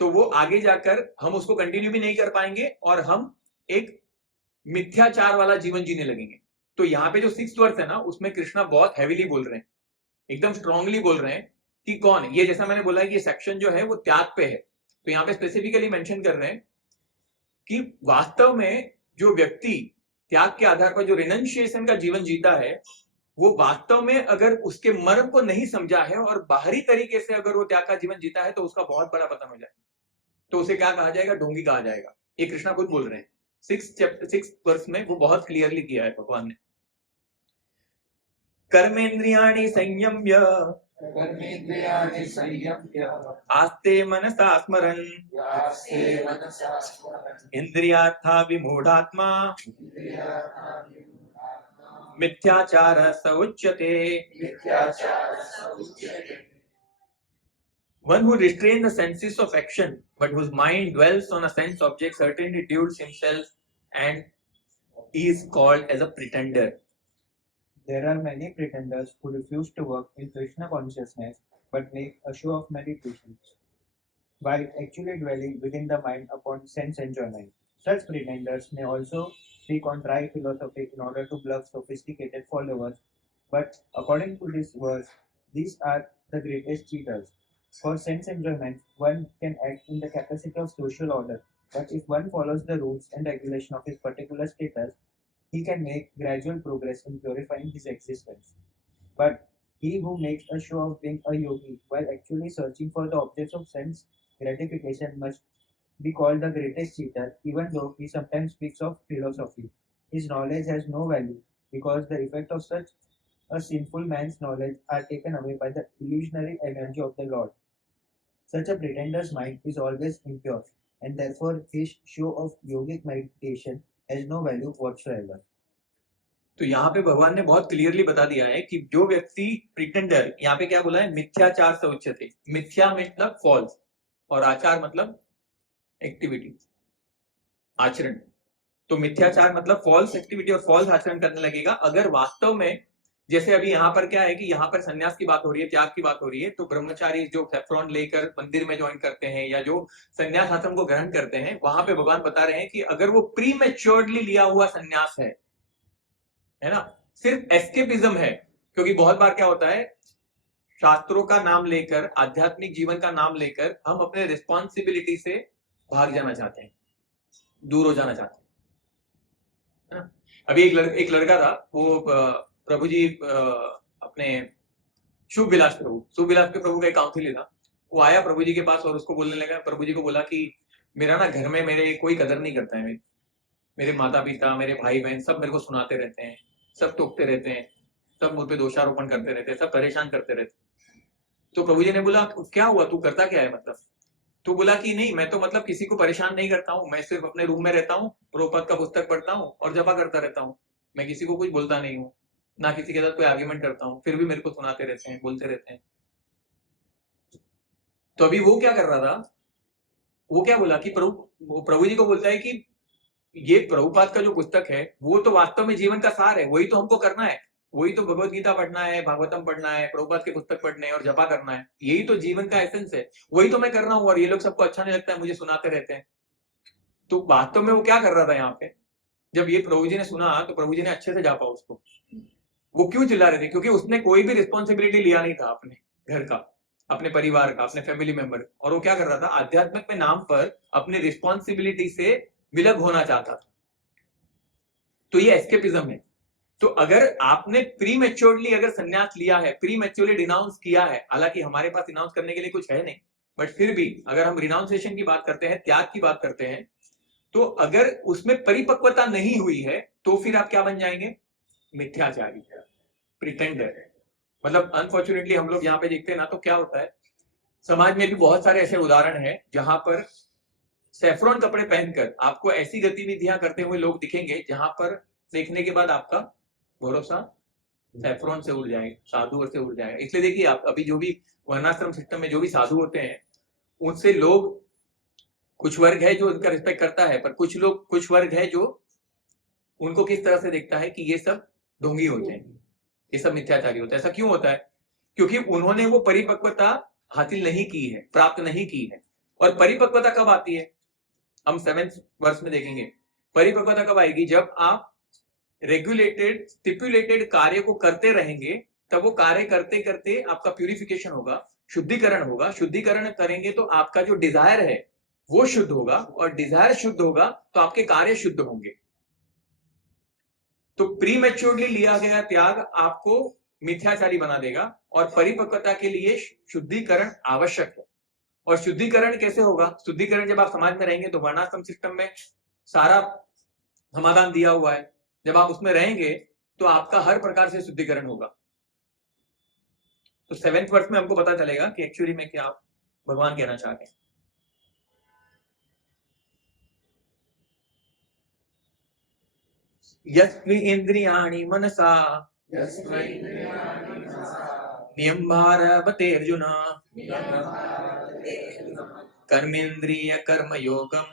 तो वो आगे जाकर हम उसको कंटिन्यू भी नहीं कर पाएंगे, और हम एक मिथ्याचार वाला जीवन जीने लगेंगे। तो यहाँ पे जो 6th वर्स है ना, उसमें कृष्णा बहुत हैवीली बोल रहे हैं, एकदम स्ट्रांगली बोल रहे हैं कि कौन ये, जैसा मैंने बोला कि ये सेक्शन जो है वो त्याग पे है, तो यहाँ पे स्पेसिफिकली मेंशन कर रहे हैं कि वास्तव में जो व्यक्ति त्याग के आधार पर जो रिनंशिएशन का जीवन जीता है, वो वास्तव में अगर उसके मर्म को नहीं समझा है और बाहरी तरीके से अगर वो त्याग का जीवन जीता है, तो उसका बहुत बड़ा पतन हो जाए, तो उसे क्या कहा जाएगा, ढोंगी कहा जाएगा। ये कृष्णा खुद बोल रहे हैं 6 वर्स में, वो बहुत क्लियरली किया है भगवान ने। कर्मेंद्रियाणि संयम्य कर्मेन्द्रियाणि संयम्य आस्ते मनसा स्मरन् यास्ते मनसा स्मरन् इंद्रियार्था विमूढ़ात्मा मिथ्याचार स उच्यते। मिथ्याचारः उच्यते। One who restrains the senses of action, but whose mind dwells on a sense object, certainly deludes himself and is called as a pretender. There are many pretenders who refuse to work in Krishna consciousness but make a show of meditation, while actually dwelling within the mind upon sense enjoyment. Such pretenders may also speak on dry philosophy in order to bluff sophisticated followers, but according to this verse, these are the greatest cheaters. For sense enjoyment, one can act in the capacity of social order, but if one follows the rules and regulation of his particular status, he can make gradual progress in purifying his existence. But he who makes a show of being a yogi while actually searching for the objects of sense gratification must be called the greatest cheater, even though he sometimes speaks of philosophy. His knowledge has no value because the effect of such a sinful man's knowledge are taken away by the illusionary energy of the Lord. Such a pretender's mind is always impure, and therefore his show of yogic meditation has no value whatsoever. तो यहाँ पे भगवान ने बहुत clearly बता दिया है कि जो व्यक्ति प्रिटेंडर, यहाँ पे क्या बोला है, मिथ्याचार से उच्यते। मिथ्या मतलब फॉल्स और आचार मतलब एक्टिविटी, आचरण। तो मिथ्याचार मतलब फॉल्स एक्टिविटी और फॉल्स आचरण करने लगेगा अगर वास्तव में, जैसे अभी यहाँ पर क्या है कि यहाँ पर संन्यास की बात हो रही है, त्याग की बात हो रही है, तो ब्रह्मचारी जो सेफ्रॉन लेकर मंदिर में ज्वाइन करते हैं या जो संन्यास आश्रम को ग्रहण करते हैं, वहां पे भगवान बता रहे हैं कि अगर वो प्री मैच्योर्डली लिया हुआ संन्यास है ना, सिर्फ एस्केपिज्म है। क्योंकि बहुत बार क्या होता है, शास्त्रों का नाम लेकर, आध्यात्मिक जीवन का नाम लेकर हम अपने रिस्पॉन्सिबिलिटी से भाग जाना चाहते हैं, दूर हो जाना चाहते हैं, है ना। अभी एक लड़का था, वो प्रभु जी अपने शुभ विलास के प्रभु का एक काउंसिलर था। वो आया प्रभु जी के पास और उसको बोलने लगा, प्रभु जी को बोला कि मेरा ना घर में मेरे कोई कदर नहीं करता है, मेरे माता पिता, मेरे भाई बहन सब मेरे को सुनाते रहते हैं, सब टोकते रहते हैं, सब मुझ पे दोषारोपण करते रहते हैं, सब परेशान करते रहते हैं। तो प्रभु जी ने बोला क्या हुआ, तू करता क्या है मतलब? तो बोला कि नहीं, मैं तो मतलब किसी को परेशान नहीं करता हूँ, मैं सिर्फ अपने रूम में रहता हूँ, प्रभुपाद का पुस्तक पढ़ता हूँ और जपा करता रहता हूँ, मैं किसी को कुछ बोलता नहीं हूँ, ना किसी के साथ कोई आर्ग्यूमेंट करता हूँ, फिर भी मेरे को सुनाते रहते हैं, बोलते रहते हैं। तो अभी वो क्या कर रहा था, वो क्या बोला कि प्रभु जी को बोलता है कि ये प्रभुपाद का जो पुस्तक है वो तो वास्तव में जीवन का सार है, वही तो हमको करना है, वही तो भगवत गीता पढ़ना है, भागवतम पढ़ना है, प्रभुपाद के पुस्तक पढ़ने हैं और जपा करना है, यही तो जीवन का एसेंस है, वही तो मैं कर रहा हूँ और ये लोग सबको अच्छा नहीं लगता है, मुझे सुनाते रहते हैं। तो वास्तव में वो क्या कर रहा था यहाँ पे, जब ये प्रभु जी ने सुना तो प्रभु जी ने अच्छे से जापा उसको। वो क्यों चिल्ला रहे थे? क्योंकि उसने कोई भी रिस्पॉन्सिबिलिटी लिया नहीं था अपने घर का, अपने परिवार का, अपने फैमिली मेंबर, और वो क्या कर रहा था, आध्यात्मिक में नाम पर अपनी रिस्पॉन्सिबिलिटी से विलग होना चाहता था। तो ये एस्केपिज्म है। तो अगर आपने प्री मैच्योर्डली अगर संन्यास लिया है, प्री मैच्योरली रिनाउंस किया है, हालांकि हमारे पास रिनाउंस करने के लिए कुछ है नहीं, बट फिर भी अगर हम रिनाउंसिएशन की बात करते हैं, त्याग की बात करते हैं, तो अगर उसमें परिपक्वता नहीं हुई है तो फिर आप क्या बन जाएंगे? मिथ्याचारी, प्रिटेंडर। मतलब अनफॉर्चुनेटली हम लोग यहाँ पे देखते हैं ना, तो क्या होता है, समाज में भी बहुत सारे ऐसे उदाहरण हैं जहां पर सेफ्रॉन कपड़े पहनकर आपको ऐसी गतिविधियां करते हुए लोग दिखेंगे जहां पर देखने के बाद आपका भरोसा सेफ्रॉन से उड़ जाएगा, साधु से उड़ जाएगा। इसलिए देखिए, आप अभी जो भी वर्णाश्रम सिस्टम में जो भी साधु होते हैं, उनसे लोग, कुछ वर्ग है जो उनका रिस्पेक्ट करता है, पर कुछ वर्ग है जो उनको किस तरह से देखता है कि ये सब ढोंगी होते हैं, ये सब मिथ्याचारी होते हैं। ऐसा क्यों होता है? क्योंकि उन्होंने वो परिपक्वता हासिल नहीं की है, प्राप्त नहीं की है। और परिपक्वता कब आती है? हम 7th वर्ष में देखेंगे। परिपक्वता कब आएगी? जब आप रेगुलेटेड स्टिपुलेटेड कार्य को करते रहेंगे, तब वो कार्य करते करते आपका प्यूरिफिकेशन होगा, शुद्धिकरण होगा। शुद्धिकरण करेंगे तो आपका जो डिजायर है वो शुद्ध होगा, और डिजायर शुद्ध होगा तो आपके कार्य शुद्ध होंगे। तो प्री मैच्योर्डली लिया गया त्याग आपको मिथ्याचारी बना देगा, और परिपक्वता के लिए शुद्धिकरण आवश्यक है। और शुद्धिकरण कैसे होगा? शुद्धिकरण जब आप समाज में रहेंगे तो वर्णाश्रम सिस्टम में सारा समाधान दिया हुआ है, जब आप उसमें रहेंगे तो आपका हर प्रकार से शुद्धिकरण होगा। तो 7th वर्ष में हमको पता चलेगा कि एक्चुअली में क्या भगवान कहना चाहते हैं। यस्वी इंद्रियाणि मनसा नियम्भारवतेर्जुन कर्मेन्द्रिय कर्मयोगम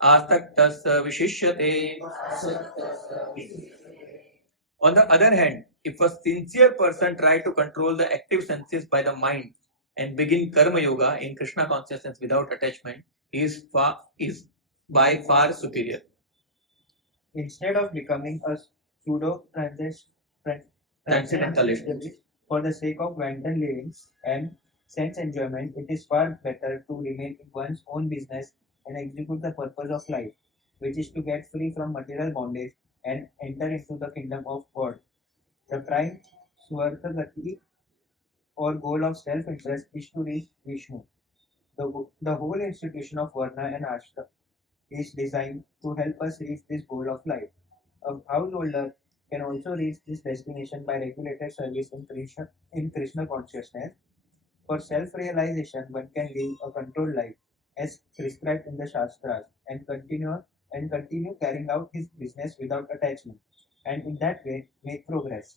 आसक्तस् विशिष्यते। On the other hand, if a sincere person try to control the active senses by the mind and begin karma yoga in Krishna consciousness without attachment, he is by far superior. Instead of becoming a pseudo transcendentalist for the sake of wanton living and sense enjoyment, it is far better to remain in one's own business and execute the purpose of life, which is to get free from material bondage and enter into the kingdom of God. The prime Swarthagati or goal of self-interest is to reach Vishnu. The whole institution of Varna and Ashram is designed to help us reach this goal of life. A householder can also reach this destination by regulated service in Krishna consciousness. For self-realization, one can live a controlled life as prescribed in the Shastras and continue carrying out his business without attachment, and in that way make progress.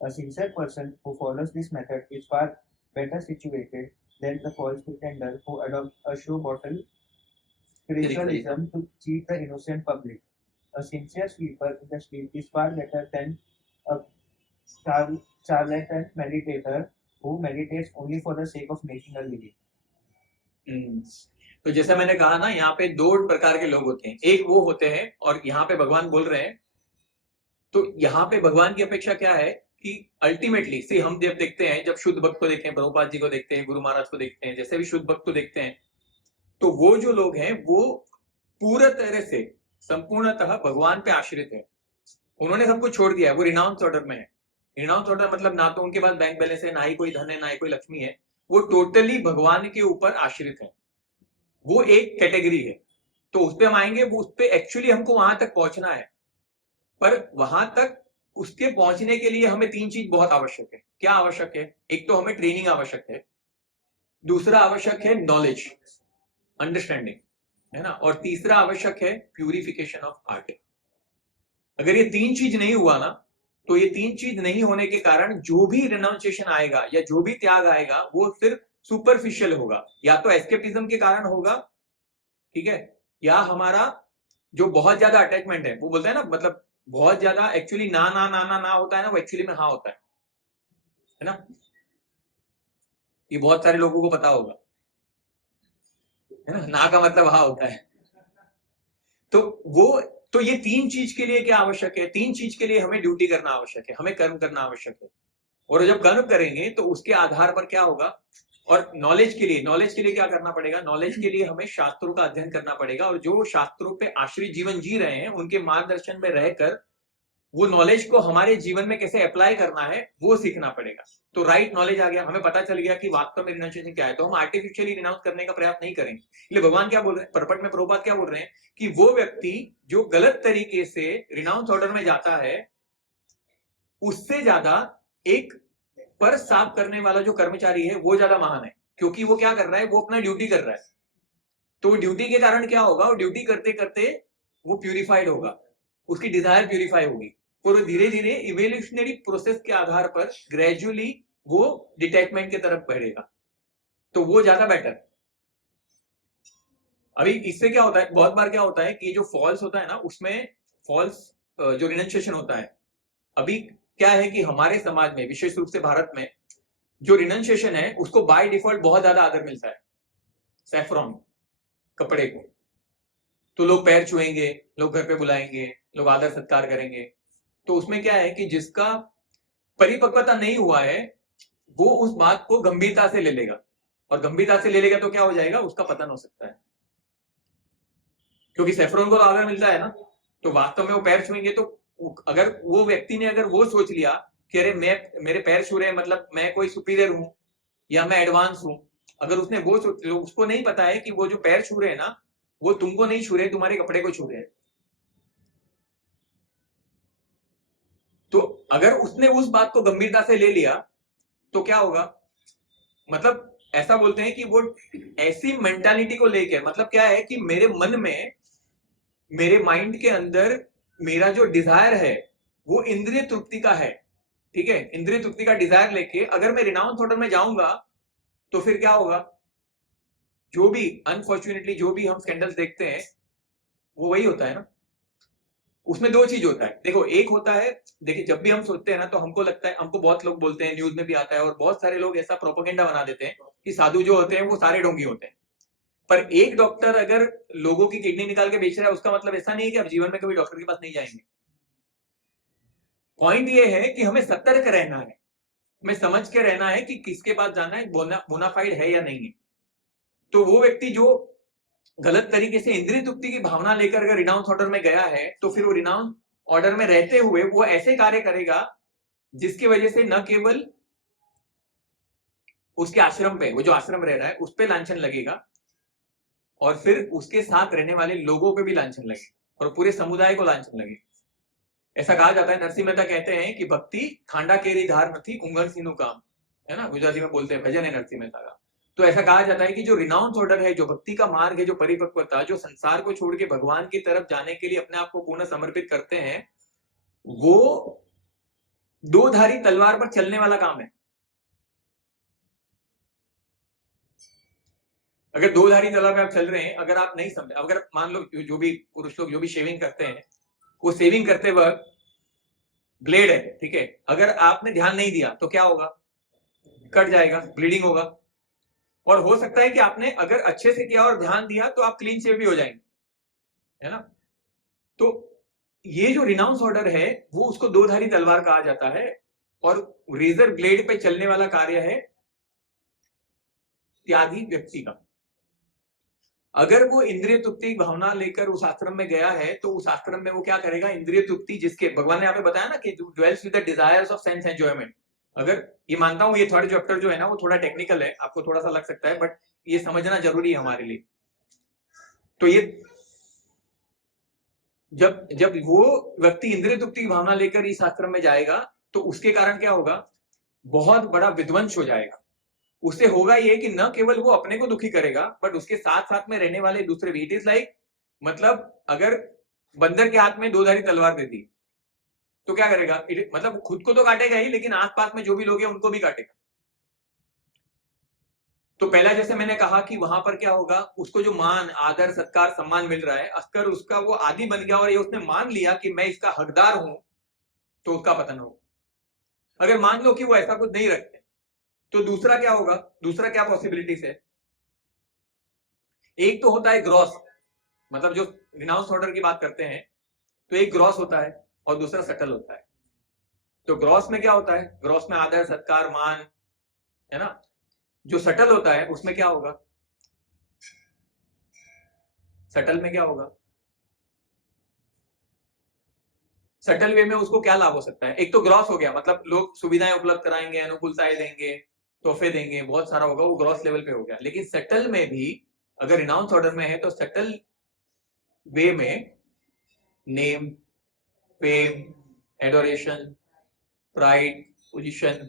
A sincere person who follows this method is far better situated than the false pretender who adopts a show bottle spiritualism to cheat the innocent public. A sincere sweeper in the street is far better than a charlatan meditator who meditates only for the sake of making a living. तो जैसा मैंने कहा ना, यहाँ पे दो प्रकार के लोग होते हैं, एक वो होते हैं और यहाँ पे भगवान बोल रहे हैं। तो यहाँ पे भगवान की अपेक्षा क्या है कि अल्टीमेटली से हम जब देखते हैं, जब शुद्ध भक्त को देखते हैं, प्रभुपाद जी को देखते हैं, गुरु महाराज को देखते हैं, जैसे भी शुद्ध भक्त को देखते हैं, तो वो जो लोग हैं वो पूरा तरह से संपूर्णतः भगवान पे आश्रित है। उन्होंने सब कुछ छोड़ दिया है, वो रिनाउंस ऑर्डर में है। रिनाउंस ऑर्डर मतलब ना तो उनके पास बैंक बैलेंस है, ना ही कोई धन है, ना ही कोई लक्ष्मी है, वो टोटली भगवान के ऊपर आश्रित है। वो एक कैटेगरी है। तो उस पर हम आएंगे, वो उस पर एक्चुअली हमको वहां तक पहुंचना है, पर वहां तक उसके पहुंचने के लिए हमें तीन चीज बहुत आवश्यक है। क्या आवश्यक है? एक तो हमें ट्रेनिंग आवश्यक है, दूसरा आवश्यक है नॉलेज, अंडरस्टैंडिंग, है ना, और तीसरा आवश्यक है प्यूरिफिकेशन ऑफ हार्ट। अगर ये तीन चीज नहीं हुआ ना, तो ये तीन चीज नहीं होने के कारण जो भी रिनाउंसिएशन आएगा या जो भी त्याग आएगा वो सिर्फ सुपरफिशियल होगा। या तो एस्केपिज्म के कारण होगा, ठीक है, या हमारा जो बहुत ज्यादा अटैचमेंट है, वो बोलते हैं ना, मतलब बहुत ज्यादा एक्चुअली ना ना ना ना ना होता है ना, वो एक्चुअली में हाँ होता है ना। ये बहुत सारे लोगों को पता होगा, है ना का मतलब हाँ होता है। तो ये तीन चीज के लिए क्या आवश्यक है? तीन चीज के लिए हमें ड्यूटी करना आवश्यक है, हमें कर्म करना आवश्यक है। और जब कर्म करेंगे तो उसके आधार पर क्या होगा? और नॉलेज के लिए क्या करना पड़ेगा? नॉलेज के लिए हमें शास्त्रों का अध्ययन करना पड़ेगा, और जो शास्त्रों पे आश्रित जीवन जी रहे हैं उनके मार्गदर्शन में रहकर वो नॉलेज को हमारे जीवन में कैसे अप्लाई करना है वो सीखना पड़ेगा। तो राइट नॉलेज आ गया, हमें पता चल गया कि वास्तव में रिनाउंसिएशन क्या है, तो हम आर्टिफिशियली रिनाउंस करने का प्रयास नहीं करेंगे। इसलिए भगवान क्या बोल रहे हैं, परपट में प्रभुपाद क्या बोल रहे हैं कि वो व्यक्ति जो गलत तरीके से रिनाउंस ऑर्डर में जाता है, उससे ज्यादा एक पर्स साफ करने वाला जो कर्मचारी है वो ज्यादा महान है, क्योंकि वो क्या कर रहा है, वो अपना ड्यूटी कर रहा है। तो ड्यूटी के कारण क्या होगा, वो ड्यूटी करते करते वो प्यूरिफाइड होगा, उसकी डिजायर प्यूरिफाई होगी, और धीरे धीरे इवोल्यूशनरी प्रोसेस के आधार पर ग्रेजुअली वो डिटैचमेंट की तरफ बढ़ेगा। तो वो ज्यादा बेटर। अभी इससे क्या होता है, बहुत बार क्या होता है कि जो फॉल्स होता है ना, उसमें फॉल्स जो रिनाउंसिएशन होता है, अभी क्या है कि हमारे समाज में, विशेष रूप से भारत में, जो रिनाउंसिएशन है उसको बाय डिफॉल्ट बहुत ज्यादा आदर मिलता है। सैफ्रॉन कपड़े को तो लोग पैर छुएंगे, लोग घर पे बुलाएंगे, लोग आदर सत्कार करेंगे। तो उसमें क्या है कि जिसका परिपक्वता नहीं हुआ है वो उस बात को गंभीरता से ले लेगा, और गंभीरता से ले लेगा तो क्या हो जाएगा, उसका पतन हो सकता है। क्योंकि सैफ्रॉन को आदर मिलता है ना, तो वास्तव में वो पैर छुएंगे, तो अगर वो व्यक्ति ने अगर वो सोच लिया कि अरे मेरे पैर छू रहे हैं मतलब मैं कोई सुपीरियर हूं या मैं एडवांस हूं, अगर उसने वो सोच, उसको नहीं पता है कि वो जो पैर छू रहे हैं ना, वो तुमको नहीं छू रहे, तुम्हारे कपड़े को छू रहे हैं। तो अगर उसने उस बात को गंभीरता से ले लिया तो क्या होगा, मतलब ऐसा बोलते हैं कि वो ऐसी मेंटालिटी को लेकर, मतलब क्या है कि मेरे मन में, मेरे माइंड के अंदर मेरा जो डिजायर है वो इंद्रिय तृप्ति का है, ठीक है, इंद्रिय तृप्ति का डिजायर लेके अगर मैं रिनाउंस ऑर्डर में जाऊंगा तो फिर क्या होगा, जो भी अनफॉर्चुनेटली जो भी हम स्कैंडल्स देखते हैं वो वही होता है ना। उसमें दो चीज होता है, देखो, एक होता है, देखिए जब भी हम सोचते हैं ना तो हमको लगता है, हमको बहुत लोग बोलते हैं, न्यूज में भी आता है, और बहुत सारे लोग ऐसा प्रोपेगेंडा बना देते हैं कि साधु जो होते हैं वो सारे ढोंगी होते हैं। पर एक डॉक्टर अगर लोगों की किडनी निकाल के बेच रहा है, उसका मतलब ऐसा नहीं है कि आप जीवन में कभी डॉक्टर के पास नहीं जाएंगे। पॉइंट ये है कि हमें सतर्क रहना है, हमें समझ के रहना है कि किसके पास जाना है, बोनाफाइड है या नहीं है। तो वो व्यक्ति जो गलत तरीके से इंद्रिय तृप्ति की भावना लेकर अगर रिनाउंस ऑर्डर में गया है, तो फिर वो रिनाउंस ऑर्डर में रहते हुए वो ऐसे कार्य करेगा जिसकी वजह से न केवल उसके आश्रम पे, वो जो आश्रम रह रहा है उस पे लांछन लगेगा, और फिर उसके साथ रहने वाले लोगों पे भी लांछन लगे और पूरे समुदाय को लांछन लगे। ऐसा कहा जाता है, नरसिंह मेहता कहते हैं कि भक्ति खांडा केरी धार नथी उंगर सीनु काम, है ना, गुजराती में बोलते हैं, भजन है नरसिंह मेहता का। तो ऐसा कहा जाता है कि जो रिनाउंस ऑर्डर है, जो भक्ति का मार्ग है, जो परिपक्वता, जो संसार को छोड़ के भगवान की तरफ जाने के लिए अपने आप को पूर्ण समर्पित करते हैं, वो दो धारी तलवार पर चलने वाला काम है। अगर दो धारी तलवार पे आप चल रहे हैं, अगर आप नहीं समझे, अगर मान लो जो भी पुरुष लोग जो भी शेविंग करते हैं, वो शेविंग करते वक्त ब्लेड है, ठीक है, अगर आपने ध्यान नहीं दिया तो क्या होगा, कट जाएगा, ब्लीडिंग होगा। और हो सकता है कि आपने अगर अच्छे से किया और ध्यान दिया तो आप क्लीन शेव भी हो जाएंगे, है ना। तो ये जो रिनाउंस ऑर्डर है वो उसको दो धारी तलवार कहा जाता है, और रेजर ब्लेड पे चलने वाला कार्य है त्यागी व्यक्ति का। अगर वो इंद्रिय तृप्ति भावना लेकर उस आश्रम में गया है तो उस आश्रम में वो क्या करेगा, इंद्रिय तृप्ति, जिसके भगवान ने यहाँ पे बताया ना कि dwells with the desires of sense enjoyment. अगर ये मानता हूं ये थर्ड चैप्टर जो है ना वो थोड़ा टेक्निकल है, आपको थोड़ा सा लग सकता है, बट ये समझना जरूरी है हमारे लिए। तो ये जब वो व्यक्ति इंद्रिय तृप्ति की भावना लेकर इस आश्रम में जाएगा तो उसके कारण क्या होगा, बहुत बड़ा विध्वंस हो जाएगा। उससे होगा ये कि न केवल वो अपने को दुखी करेगा बट उसके साथ साथ में रहने वाले दूसरे भी। इट इज लाइक, मतलब अगर बंदर के हाथ में दो धारी तलवार दे दी तो क्या करेगा, मतलब खुद को तो काटेगा ही लेकिन आसपास में जो भी लोग हैं उनको भी काटेगा। तो पहला जैसे मैंने कहा कि वहां पर क्या होगा, उसको जो मान आदर सत्कार सम्मान मिल रहा है, अगर उसका वो आदी बन गया और ये उसने मान लिया कि मैं इसका हकदार हूं, तो उसका पतन होगा। अगर मान लो कि वो ऐसा कुछ नहीं रखते तो दूसरा क्या होगा, दूसरा क्या पॉसिबिलिटीज है। एक तो होता है ग्रॉस, मतलब जो रिनाउंस ऑर्डर की बात करते हैं तो एक ग्रॉस होता है और दूसरा सटल होता है। तो ग्रॉस में क्या होता है, ग्रॉस में आदर सत्कार मान, है ना। जो सटल होता है उसमें क्या होगा, सटल में क्या होगा, सटल वे में उसको क्या लाभ हो सकता है। एक तो ग्रॉस हो गया, मतलब लोग सुविधाएं उपलब्ध कराएंगे, अनुकूलताएं देंगे, तोहफे देंगे, बहुत सारा होगा, वो ग्रॉस लेवल पे हो गया। लेकिन सटल में भी अगर रिनाउंस ऑर्डर में है तो सटल वे में name, fame, adoration, pride, position,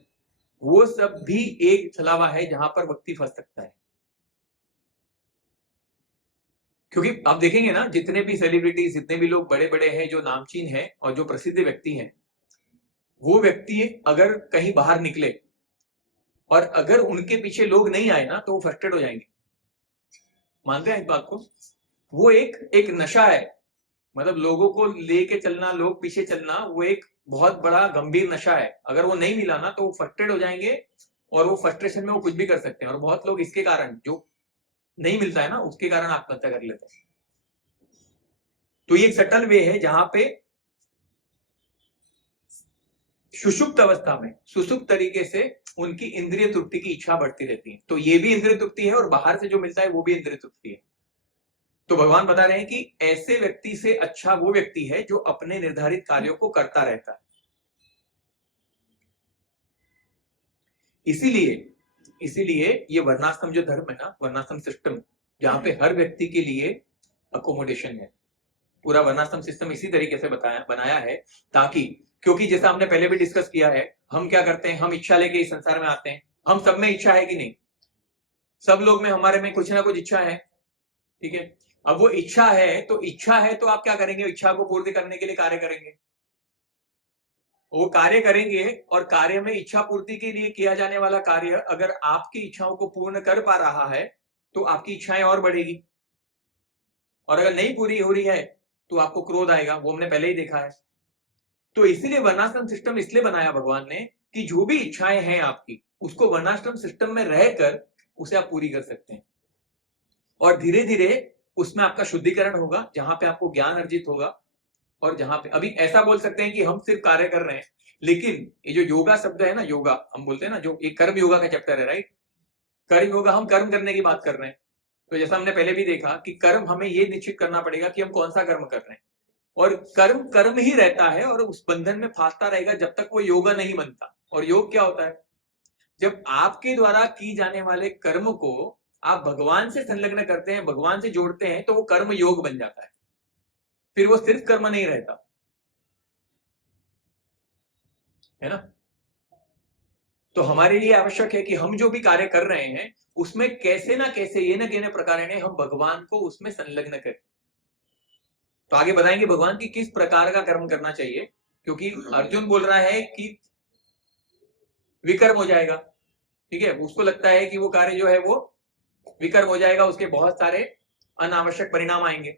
वो सब भी एक छलावा है जहां पर व्यक्ति फंस सकता है। क्योंकि आप देखेंगे ना, जितने भी सेलिब्रिटीज, जितने भी लोग बड़े बड़े हैं, जो नामचीन हैं और जो प्रसिद्ध व्यक्ति हैं, वो व्यक्ति अगर कहीं बाहर निकले और अगर उनके पीछे लोग नहीं आए ना तो वो फ्रस्ट्रेट हो जाएंगे। मानते हैं इस बात को। वो एक नशा है, मतलब लोगों को लेके चलना, लोग पीछे चलना, वो एक बहुत बड़ा गंभीर नशा है। अगर वो नहीं मिला ना तो वो फ्रस्ट्रेट हो जाएंगे और वो फ्रस्ट्रेशन में वो कुछ भी कर सकते हैं। और बहुत लोग इसके कारण, जो नहीं मिलता है ना उसके कारण आत्महत्या कर लेते हैं। तो ये एक सटल वे है जहां पे सुषुप्त अवस्था में, सुषुप्त तरीके से उनकी इंद्रिय तृप्ति की इच्छा बढ़ती रहती है। तो ये भी इंद्रिय तृप्ति है और बाहर से जो मिलता है वो भी इंद्रिय तृप्ति है। तो भगवान बता रहे हैं कि ऐसे व्यक्ति से अच्छा वो व्यक्ति है जो अपने निर्धारित कार्यों को करता रहता है। इसीलिए ये वर्णाश्रम जो धर्म है ना, वर्णाश्रम सिस्टम, जहां पे हर व्यक्ति के लिए अकोमोडेशन है, पूरा वर्णाश्रम सिस्टम इसी तरीके से बनाया है ताकि, क्योंकि जैसा हमने पहले भी डिस्कस किया है, हम क्या करते हैं, हम इच्छा लेके इस संसार में आते हैं। हम सब में इच्छा है कि नहीं, सब लोग में, हमारे में कुछ ना कुछ इच्छा है, ठीक है। अब वो इच्छा है तो आप क्या करेंगे, इच्छा को पूर्ति करने के लिए कार्य करेंगे। वो कार्य करेंगे और कार्य में इच्छा पूर्ति के लिए किया जाने वाला कार्य अगर आपकी इच्छाओं को पूर्ण कर पा रहा है तो आपकी इच्छाएं और बढ़ेगी, और अगर नहीं पूरी हो रही है तो आपको क्रोध आएगा। वो हमने पहले ही देखा है। तो इसीलिए वर्णाश्रम सिस्टम इसलिए बनाया भगवान ने कि जो भी इच्छाएं हैं आपकी, उसको वर्णाश्रम सिस्टम में रहकर उसे आप पूरी कर सकते हैं। और धीरे धीरे उसमें आपका शुद्धिकरण होगा, जहां पे आपको ज्ञान अर्जित होगा। और जहां पे अभी ऐसा बोल सकते हैं कि हम सिर्फ कार्य कर रहे हैं, लेकिन ये जो योगा शब्द है ना, योगा हम बोलते हैं ना, जो एक कर्म योगा का चैप्टर है, राइट। कर्म योगा, हम कर्म करने की बात कर रहे हैं। तो जैसा हमने पहले भी देखा कि कर्म हमें ये निश्चित करना पड़ेगा कि हम कौन सा कर्म कर रहे हैं, और कर्म कर्म ही रहता है और उस बंधन में फांसता रहेगा जब तक वो योगा नहीं बनता। और योग क्या होता है, जब आपके द्वारा की जाने वाले कर्म को आप भगवान से संलग्न करते हैं, भगवान से जोड़ते हैं, तो वो कर्म योग बन जाता है, फिर वो सिर्फ कर्म नहीं रहता, है ना। तो हमारे लिए आवश्यक है कि हम जो भी कार्य कर रहे हैं उसमें कैसे ना कैसे ये न कहने प्रकार हम भगवान को उसमें संलग्न करें। तो आगे बताएंगे भगवान की किस प्रकार का कर्म करना चाहिए, क्योंकि अर्जुन बोल रहा है कि विकर्म हो जाएगा, ठीक है, उसको लगता है कि वो कार्य जो है वो विकर्म हो जाएगा, उसके बहुत सारे अनावश्यक परिणाम आएंगे।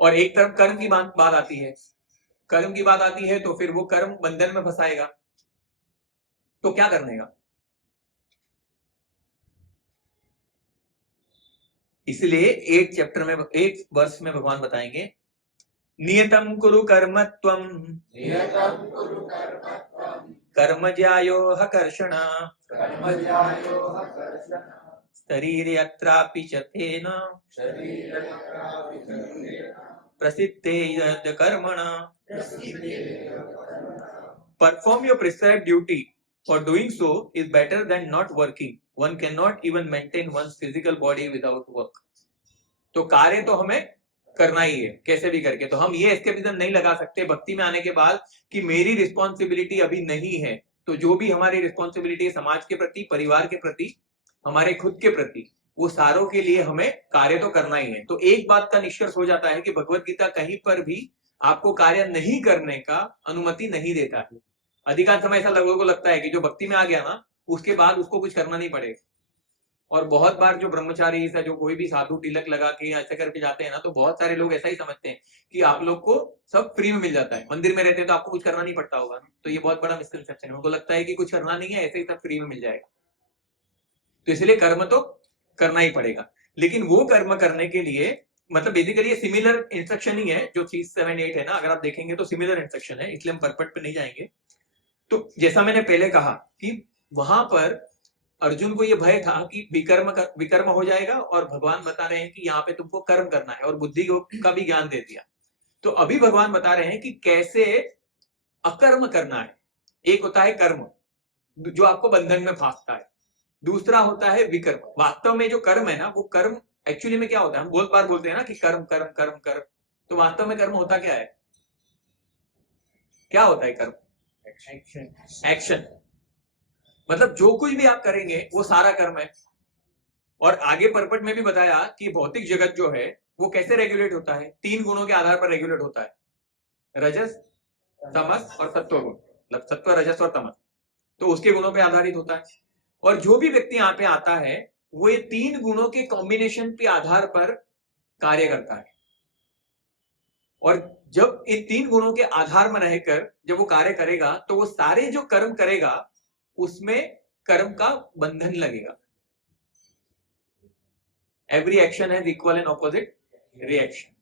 और एक तरफ कर्म की बात आती है, कर्म की बात आती है तो फिर वो कर्म बंधन में फंसाएगा, तो क्या करने का। इसलिए एक वर्ष में भगवान बताएंगे, नियतम कुरु कर्मत्वम नियतं कुरु कर्मत्वं कर्मज्यायो हकर्षण कर्मज्यायो हकर्षण शरीरयत्रापि च तेन शरीरत्रापि कर्मेण प्रसिद्धे यद् कर्मण। प्रसिद्धेय Perform your prescribed duty. For doing so is better than not working. One cannot even maintain one's physical body without work. तो कार्य तो हमें करना ही है कैसे भी करके। तो हम ये एस्केपिज्म नहीं लगा सकते भक्ति में आने के बाद कि मेरी रिस्पॉन्सिबिलिटी अभी नहीं है। तो जो भी हमारी रिस्पॉन्सिबिलिटी है समाज के प्रति, परिवार के प्रति, हमारे खुद के प्रति, वो सारों के लिए हमें कार्य तो करना ही है। तो एक बात का निष्कर्ष हो जाता है कि भगवत गीता कहीं पर भी आपको कार्य नहीं करने का अनुमति नहीं देता है। अधिकांश समय ऐसा लोगों को लगता है कि जो भक्ति में आ गया ना उसके बाद उसको कुछ करना नहीं पड़ेगा। और बहुत बार जो ब्रह्मचारी या जो कोई भी साधु तिलक लगा के ऐसे करके जाते हैं ना, तो बहुत सारे लोग ऐसा ही समझते हैं कि आप लोग को सब फ्री में मिल जाता है, मंदिर में रहते हैं तो आपको कुछ करना नहीं पड़ता होगा। तो ये बहुत बड़ा मिसकंसेप्शन है, उनको लगता है कि कुछ करना नहीं है, ऐसे ही सब फ्री में मिल जाएगा। तो इसलिए कर्म तो करना ही पड़ेगा, लेकिन वो कर्म करने के लिए मतलब बेसिकली ये सिमिलर इंस्ट्रक्शन ही है जो 3, 7, 8 है ना, अगर आप देखेंगे तो सिमिलर इंस्ट्रक्शन है, इसलिए हम परपट पे नहीं जाएंगे। तो जैसा मैंने पहले कहा कि वहां पर अर्जुन को यह भय था कि विकर्म हो जाएगा, और भगवान बता रहे हैं कि यहाँ पे तुमको कर्म करना है, और बुद्धि का भी ज्ञान दे दिया। तो अभी भगवान बता रहे हैं कि कैसे अकर्म करना है। एक होता है कर्म जो आपको बंधन में फांसता है, दूसरा होता है विकर्म। वास्तव में जो कर्म है ना, वो कर्म एक्चुअली में क्या होता है, हम बहुत बार बोलते हैं ना कि कर्म कर्म कर्म कर्म, तो वास्तव में कर्म होता क्या है, क्या होता है कर्म? एक्शन। मतलब जो कुछ भी आप करेंगे वो सारा कर्म है। और आगे परपट में भी बताया कि भौतिक जगत जो है वो कैसे रेगुलेट होता है, 3 गुणों के आधार पर रेगुलेट होता है, रजस, तमस और सत्व गुण, मतलब सत्व, रजस और तमस, तो उसके गुणों पे आधारित होता है। और जो भी व्यक्ति यहाँ पे आता है वो ये 3 गुणों के कॉम्बिनेशन के आधार पर कार्य करता है। और जब इन 3 गुणों के आधार में रहकर जब वो कार्य करेगा तो वो सारे जो कर्म करेगा उसमें कर्म का बंधन लगेगा। Every action has equal and opposite reaction.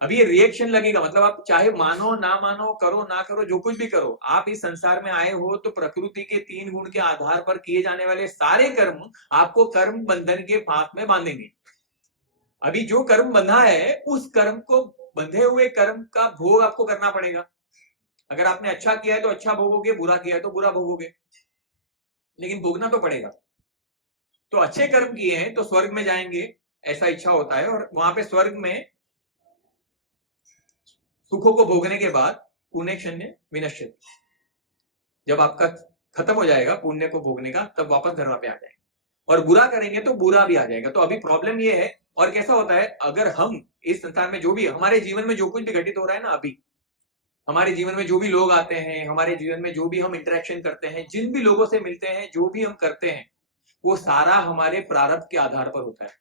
अभी ये रिएक्शन लगेगा, मतलब आप चाहे मानो ना मानो, करो ना करो, जो कुछ भी करो, आप इस संसार में आए हो तो प्रकृति के 3 गुण के आधार पर किए जाने वाले सारे कर्म आपको कर्म बंधन के फांस में बांधेंगे। अभी जो कर्म बंधा है उस कर्म को, बंधे हुए कर्म का भोग आपको करना पड़ेगा। अगर आपने अच्छा किया है तो अच्छा भोगोगे, बुरा किया है तो बुरा भोगोगे, लेकिन भोगना तो पड़ेगा। तो अच्छे कर्म किए हैं तो स्वर्ग में जाएंगे ऐसा इच्छा होता है, और वहां पे स्वर्ग में सुखों को भोगने के बाद पुण्य क्षण्य विनश्यति, जब आपका खत्म हो जाएगा पुण्य को भोगने का तब वापस धर्म पे आ जाएंगे, और बुरा करेंगे तो बुरा भी आ जाएगा। तो अभी प्रॉब्लम ये है, और कैसा होता है, अगर हम इस संसार में जो भी हमारे जीवन में जो कुछ भी घटित हो रहा है ना, अभी हमारे जीवन में जो भी लोग आते हैं, हमारे जीवन में जो भी हम इंटरेक्शन करते हैं, जिन भी लोगों से मिलते हैं, जो भी हम करते हैं, वो सारा हमारे प्रारब्ध के आधार पर होता है।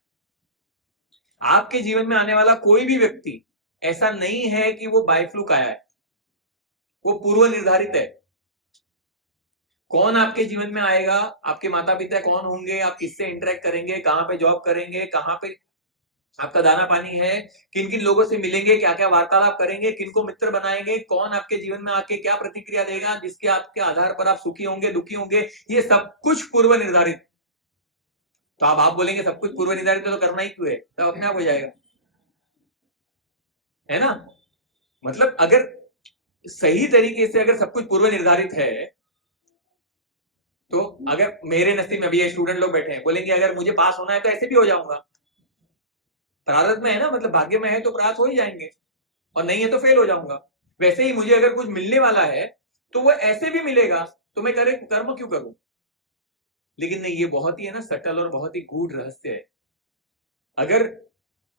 आपके जीवन में आने वाला कोई भी व्यक्ति ऐसा नहीं है कि वो बाय फ्लूक आया है, वो पूर्व निर्धारित है। कौन आपके जीवन में आएगा, आपके माता पिता कौन होंगे, आप किससे इंटरेक्ट करेंगे, कहां पे जॉब करेंगे, कहां पे आपका दाना पानी है, किन किन लोगों से मिलेंगे, क्या क्या वार्तालाप करेंगे, किनको मित्र बनाएंगे, कौन आपके जीवन में आके क्या प्रतिक्रिया देगा जिसके आपके आधार पर आप सुखी होंगे, दुखी होंगे, ये सब कुछ पूर्व निर्धारित। तो आप बोलेंगे सब कुछ पूर्व निर्धारित तो करना ही क्यों है, तब अपने आप हो जाएगा, है ना। मतलब अगर सही तरीके से अगर सब कुछ पूर्व निर्धारित है तो अगर मेरे नसीब में अभी ये स्टूडेंट लोग बैठे हैं, बोलेंगे अगर मुझे पास होना है तो ऐसे भी हो जाऊंगा, प्रारब्ध में है ना, मतलब भाग्य में है तो पास हो ही जाएंगे, और नहीं है तो फेल हो जाऊंगा। वैसे ही मुझे अगर कुछ मिलने वाला है तो वो ऐसे भी मिलेगा, तो मैं कर्म क्यों करूं? लेकिन नहीं, ये बहुत ही है ना सटल और बहुत ही गूढ़ रहस्य है। अगर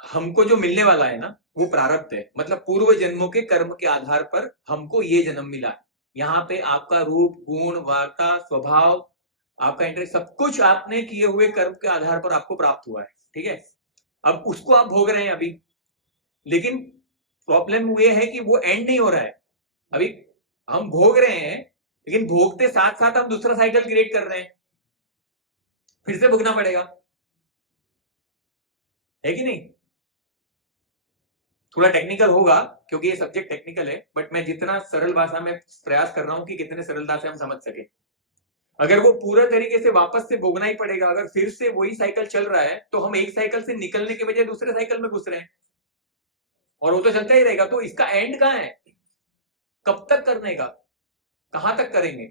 हमको जो मिलने वाला है ना वो प्रारब्ध है, मतलब पूर्व जन्मों के कर्म के आधार पर हमको ये जन्म मिला है। यहाँ पे आपका रूप, गुण, वार्ता, स्वभाव, आपका इंटरेस्ट, सब कुछ आपने किए हुए कर्म के आधार पर आपको प्राप्त हुआ है, ठीक है। अब उसको आप भोग रहे हैं अभी, लेकिन प्रॉब्लम ये है कि वो एंड नहीं हो रहा है। अभी हम भोग रहे हैं, लेकिन भोगते साथ साथ हम दूसरा साइकिल क्रिएट कर रहे हैं, फिर से भोगना पड़ेगा, है कि नहीं? थोड़ा टेक्निकल होगा क्योंकि ये सब्जेक्ट टेक्निकल है, बट मैं जितना सरल भाषा में प्रयास कर रहा हूं कि कितने सरलता से हम समझ सके। अगर वो पूरा तरीके से वापस से भोगना ही पड़ेगा, अगर फिर से वही साइकिल चल रहा है तो हम एक साइकिल से निकलने के बजाय दूसरे साइकिल में घुस रहे हैं, और वो तो चलता ही रहेगा। तो इसका एंड कहाँ है? कब तक करने का? कहां तक करेंगे?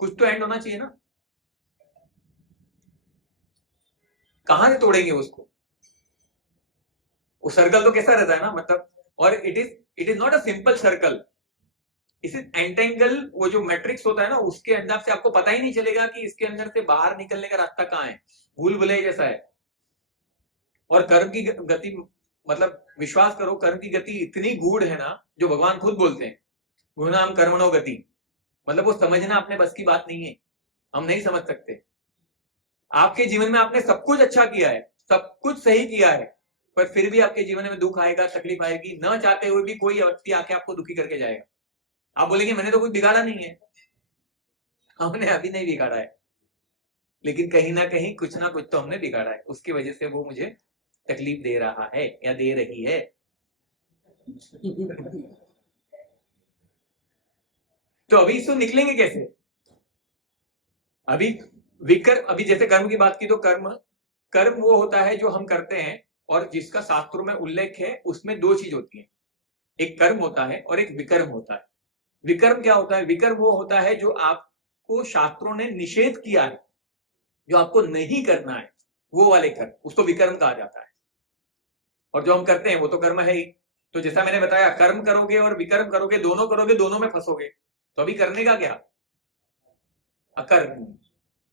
कुछ तो एंड होना चाहिए ना। कहां से तोड़ेंगे उसको? वो सर्कल तो कैसा रहता है ना, मतलब, और it is not a simple circle, इसे एंटेंगल, वो जो मैट्रिक्स होता है ना, उसके अंदर से आपको पता ही नहीं चलेगा कि इसके अंदर से बाहर निकलने का रास्ता कहाँ है, भूल भुलैया जैसा है। और कर्म की गति, मतलब विश्वास करो, कर्म की गति इतनी गूढ़ है ना, जो भगवान खुद बोलते हैं, गुणाम कर्मणो गति, मतलब वो समझना अपने बस की बात नहीं है, हम नहीं समझ सकते। आपके जीवन में आपने सब कुछ अच्छा किया है, सब कुछ सही किया है, पर फिर भी आपके जीवन में दुख आएगा, तकलीफ आएगी, न चाहते हुए भी कोई व्यक्ति आके आपको दुखी करके जाएगा। आप बोलेंगे मैंने तो कुछ बिगाड़ा नहीं है, हमने अभी नहीं बिगाड़ा है, लेकिन कहीं ना कहीं कुछ ना कुछ तो हमने बिगाड़ा है, उसकी वजह से वो मुझे तकलीफ दे रहा है या दे रही है। तो अभी इससे निकलेंगे कैसे? अभी जैसे कर्म की बात की, तो कर्म वो होता है जो हम करते हैं, और जिसका शास्त्रों में उल्लेख है उसमें दो चीज होती है, एक कर्म होता है और एक विकर्म होता है। विकर्म क्या होता है? विकर्म वो होता है जो आपको शास्त्रों ने निषेध किया है, जो आपको नहीं करना है, वो वाले कर्म, उसको विकर्म कहा जाता है। और जो हम करते हैं वो तो कर्म है ही। तो जैसा मैंने बताया, कर्म करोगे और विकर्म करोगे, दोनों करोगे, दोनों में फंसोगे, तो अभी करने का क्या? अकर्म।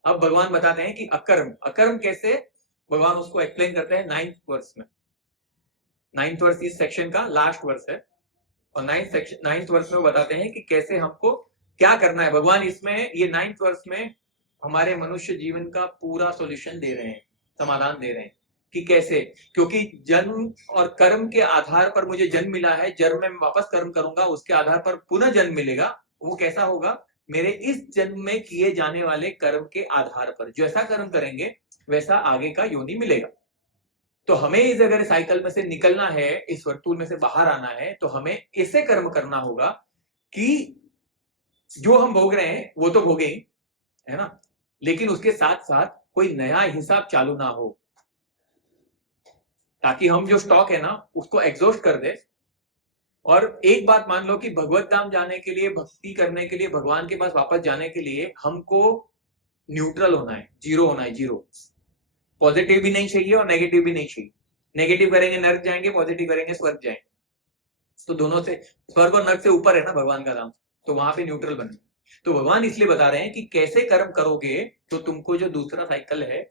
अब भगवान बताते हैं कि अकर्म, अकर्म कैसे, भगवान उसको एक्सप्लेन करते हैं 9th वर्स में। 9th वर्स इस सेक्शन का लास्ट वर्स है, और 9th वर्स में वो बताते हैं कि कैसे हमको क्या करना है। भगवान इसमें ये 9th वर्स में हमारे मनुष्य जीवन का पूरा सॉल्यूशन दे रहे हैं, समाधान दे रहे हैं कि कैसे, क्योंकि जन्म और कर्म के आधार पर मुझे जन्म मिला है, जन्म में वापस कर्म करूंगा, उसके आधार पर पुनः जन्म मिलेगा। वो कैसा होगा? मेरे इस जन्म में किए जाने वाले कर्म के आधार पर, जैसा कर्म करेंगे वैसा आगे का योनि मिलेगा। तो हमें इस अगर साइकिल में से निकलना है, इस वर्तुल में से बाहर आना है, तो हमें ऐसे कर्म करना होगा कि जो हम भोग रहे हैं वो तो भोगे ही, है ना, लेकिन उसके साथ साथ कोई नया हिसाब चालू ना हो, ताकि हम जो स्टॉक है ना उसको एग्जॉस्ट कर दे। और एक बात मान लो कि भगवत धाम जाने के लिए, भक्ति करने के लिए, भगवान के पास वापस जाने के लिए हमको न्यूट्रल होना है, जीरो होना है, जीरो। पॉजिटिव भी नहीं चाहिए और नेगेटिव भी नहीं चाहिए। नेगेटिव करेंगे नर्क जाएंगे, पॉजिटिव करेंगे स्वर्ग जाएंगे। तो दोनों से, स्वर्ग और नर्क से ऊपर है ना भगवान का धाम, तो वहां पे न्यूट्रल बने। तो भगवान इसलिए बता रहे हैं कि कैसे कर्म करोगे तो तुमको जो दूसरा साइकिल है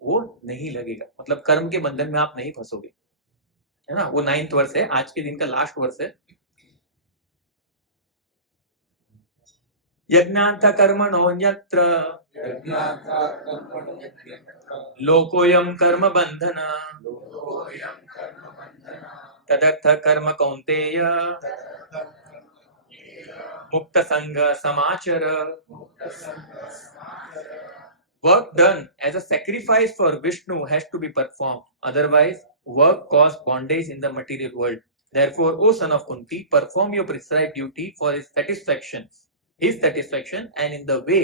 वो नहीं लगेगा, मतलब कर्म के बंधन में आप नहीं फंसोगे, है ना। वो 9th वर्ष है, आज के दिन का लास्ट वर्ष है। यज्ञार्थ कर्मणोऽन्यत्र लोकोऽयं कर्म बंधन तदर्थ कर्म कौन्तेय मुक्त संग समाचर। Work done as a sacrifice for Vishnu has to be performed. Otherwise, work caused bondage in the material world. Therefore, O son of Kunti, perform your prescribed duty for his satisfaction, and in the way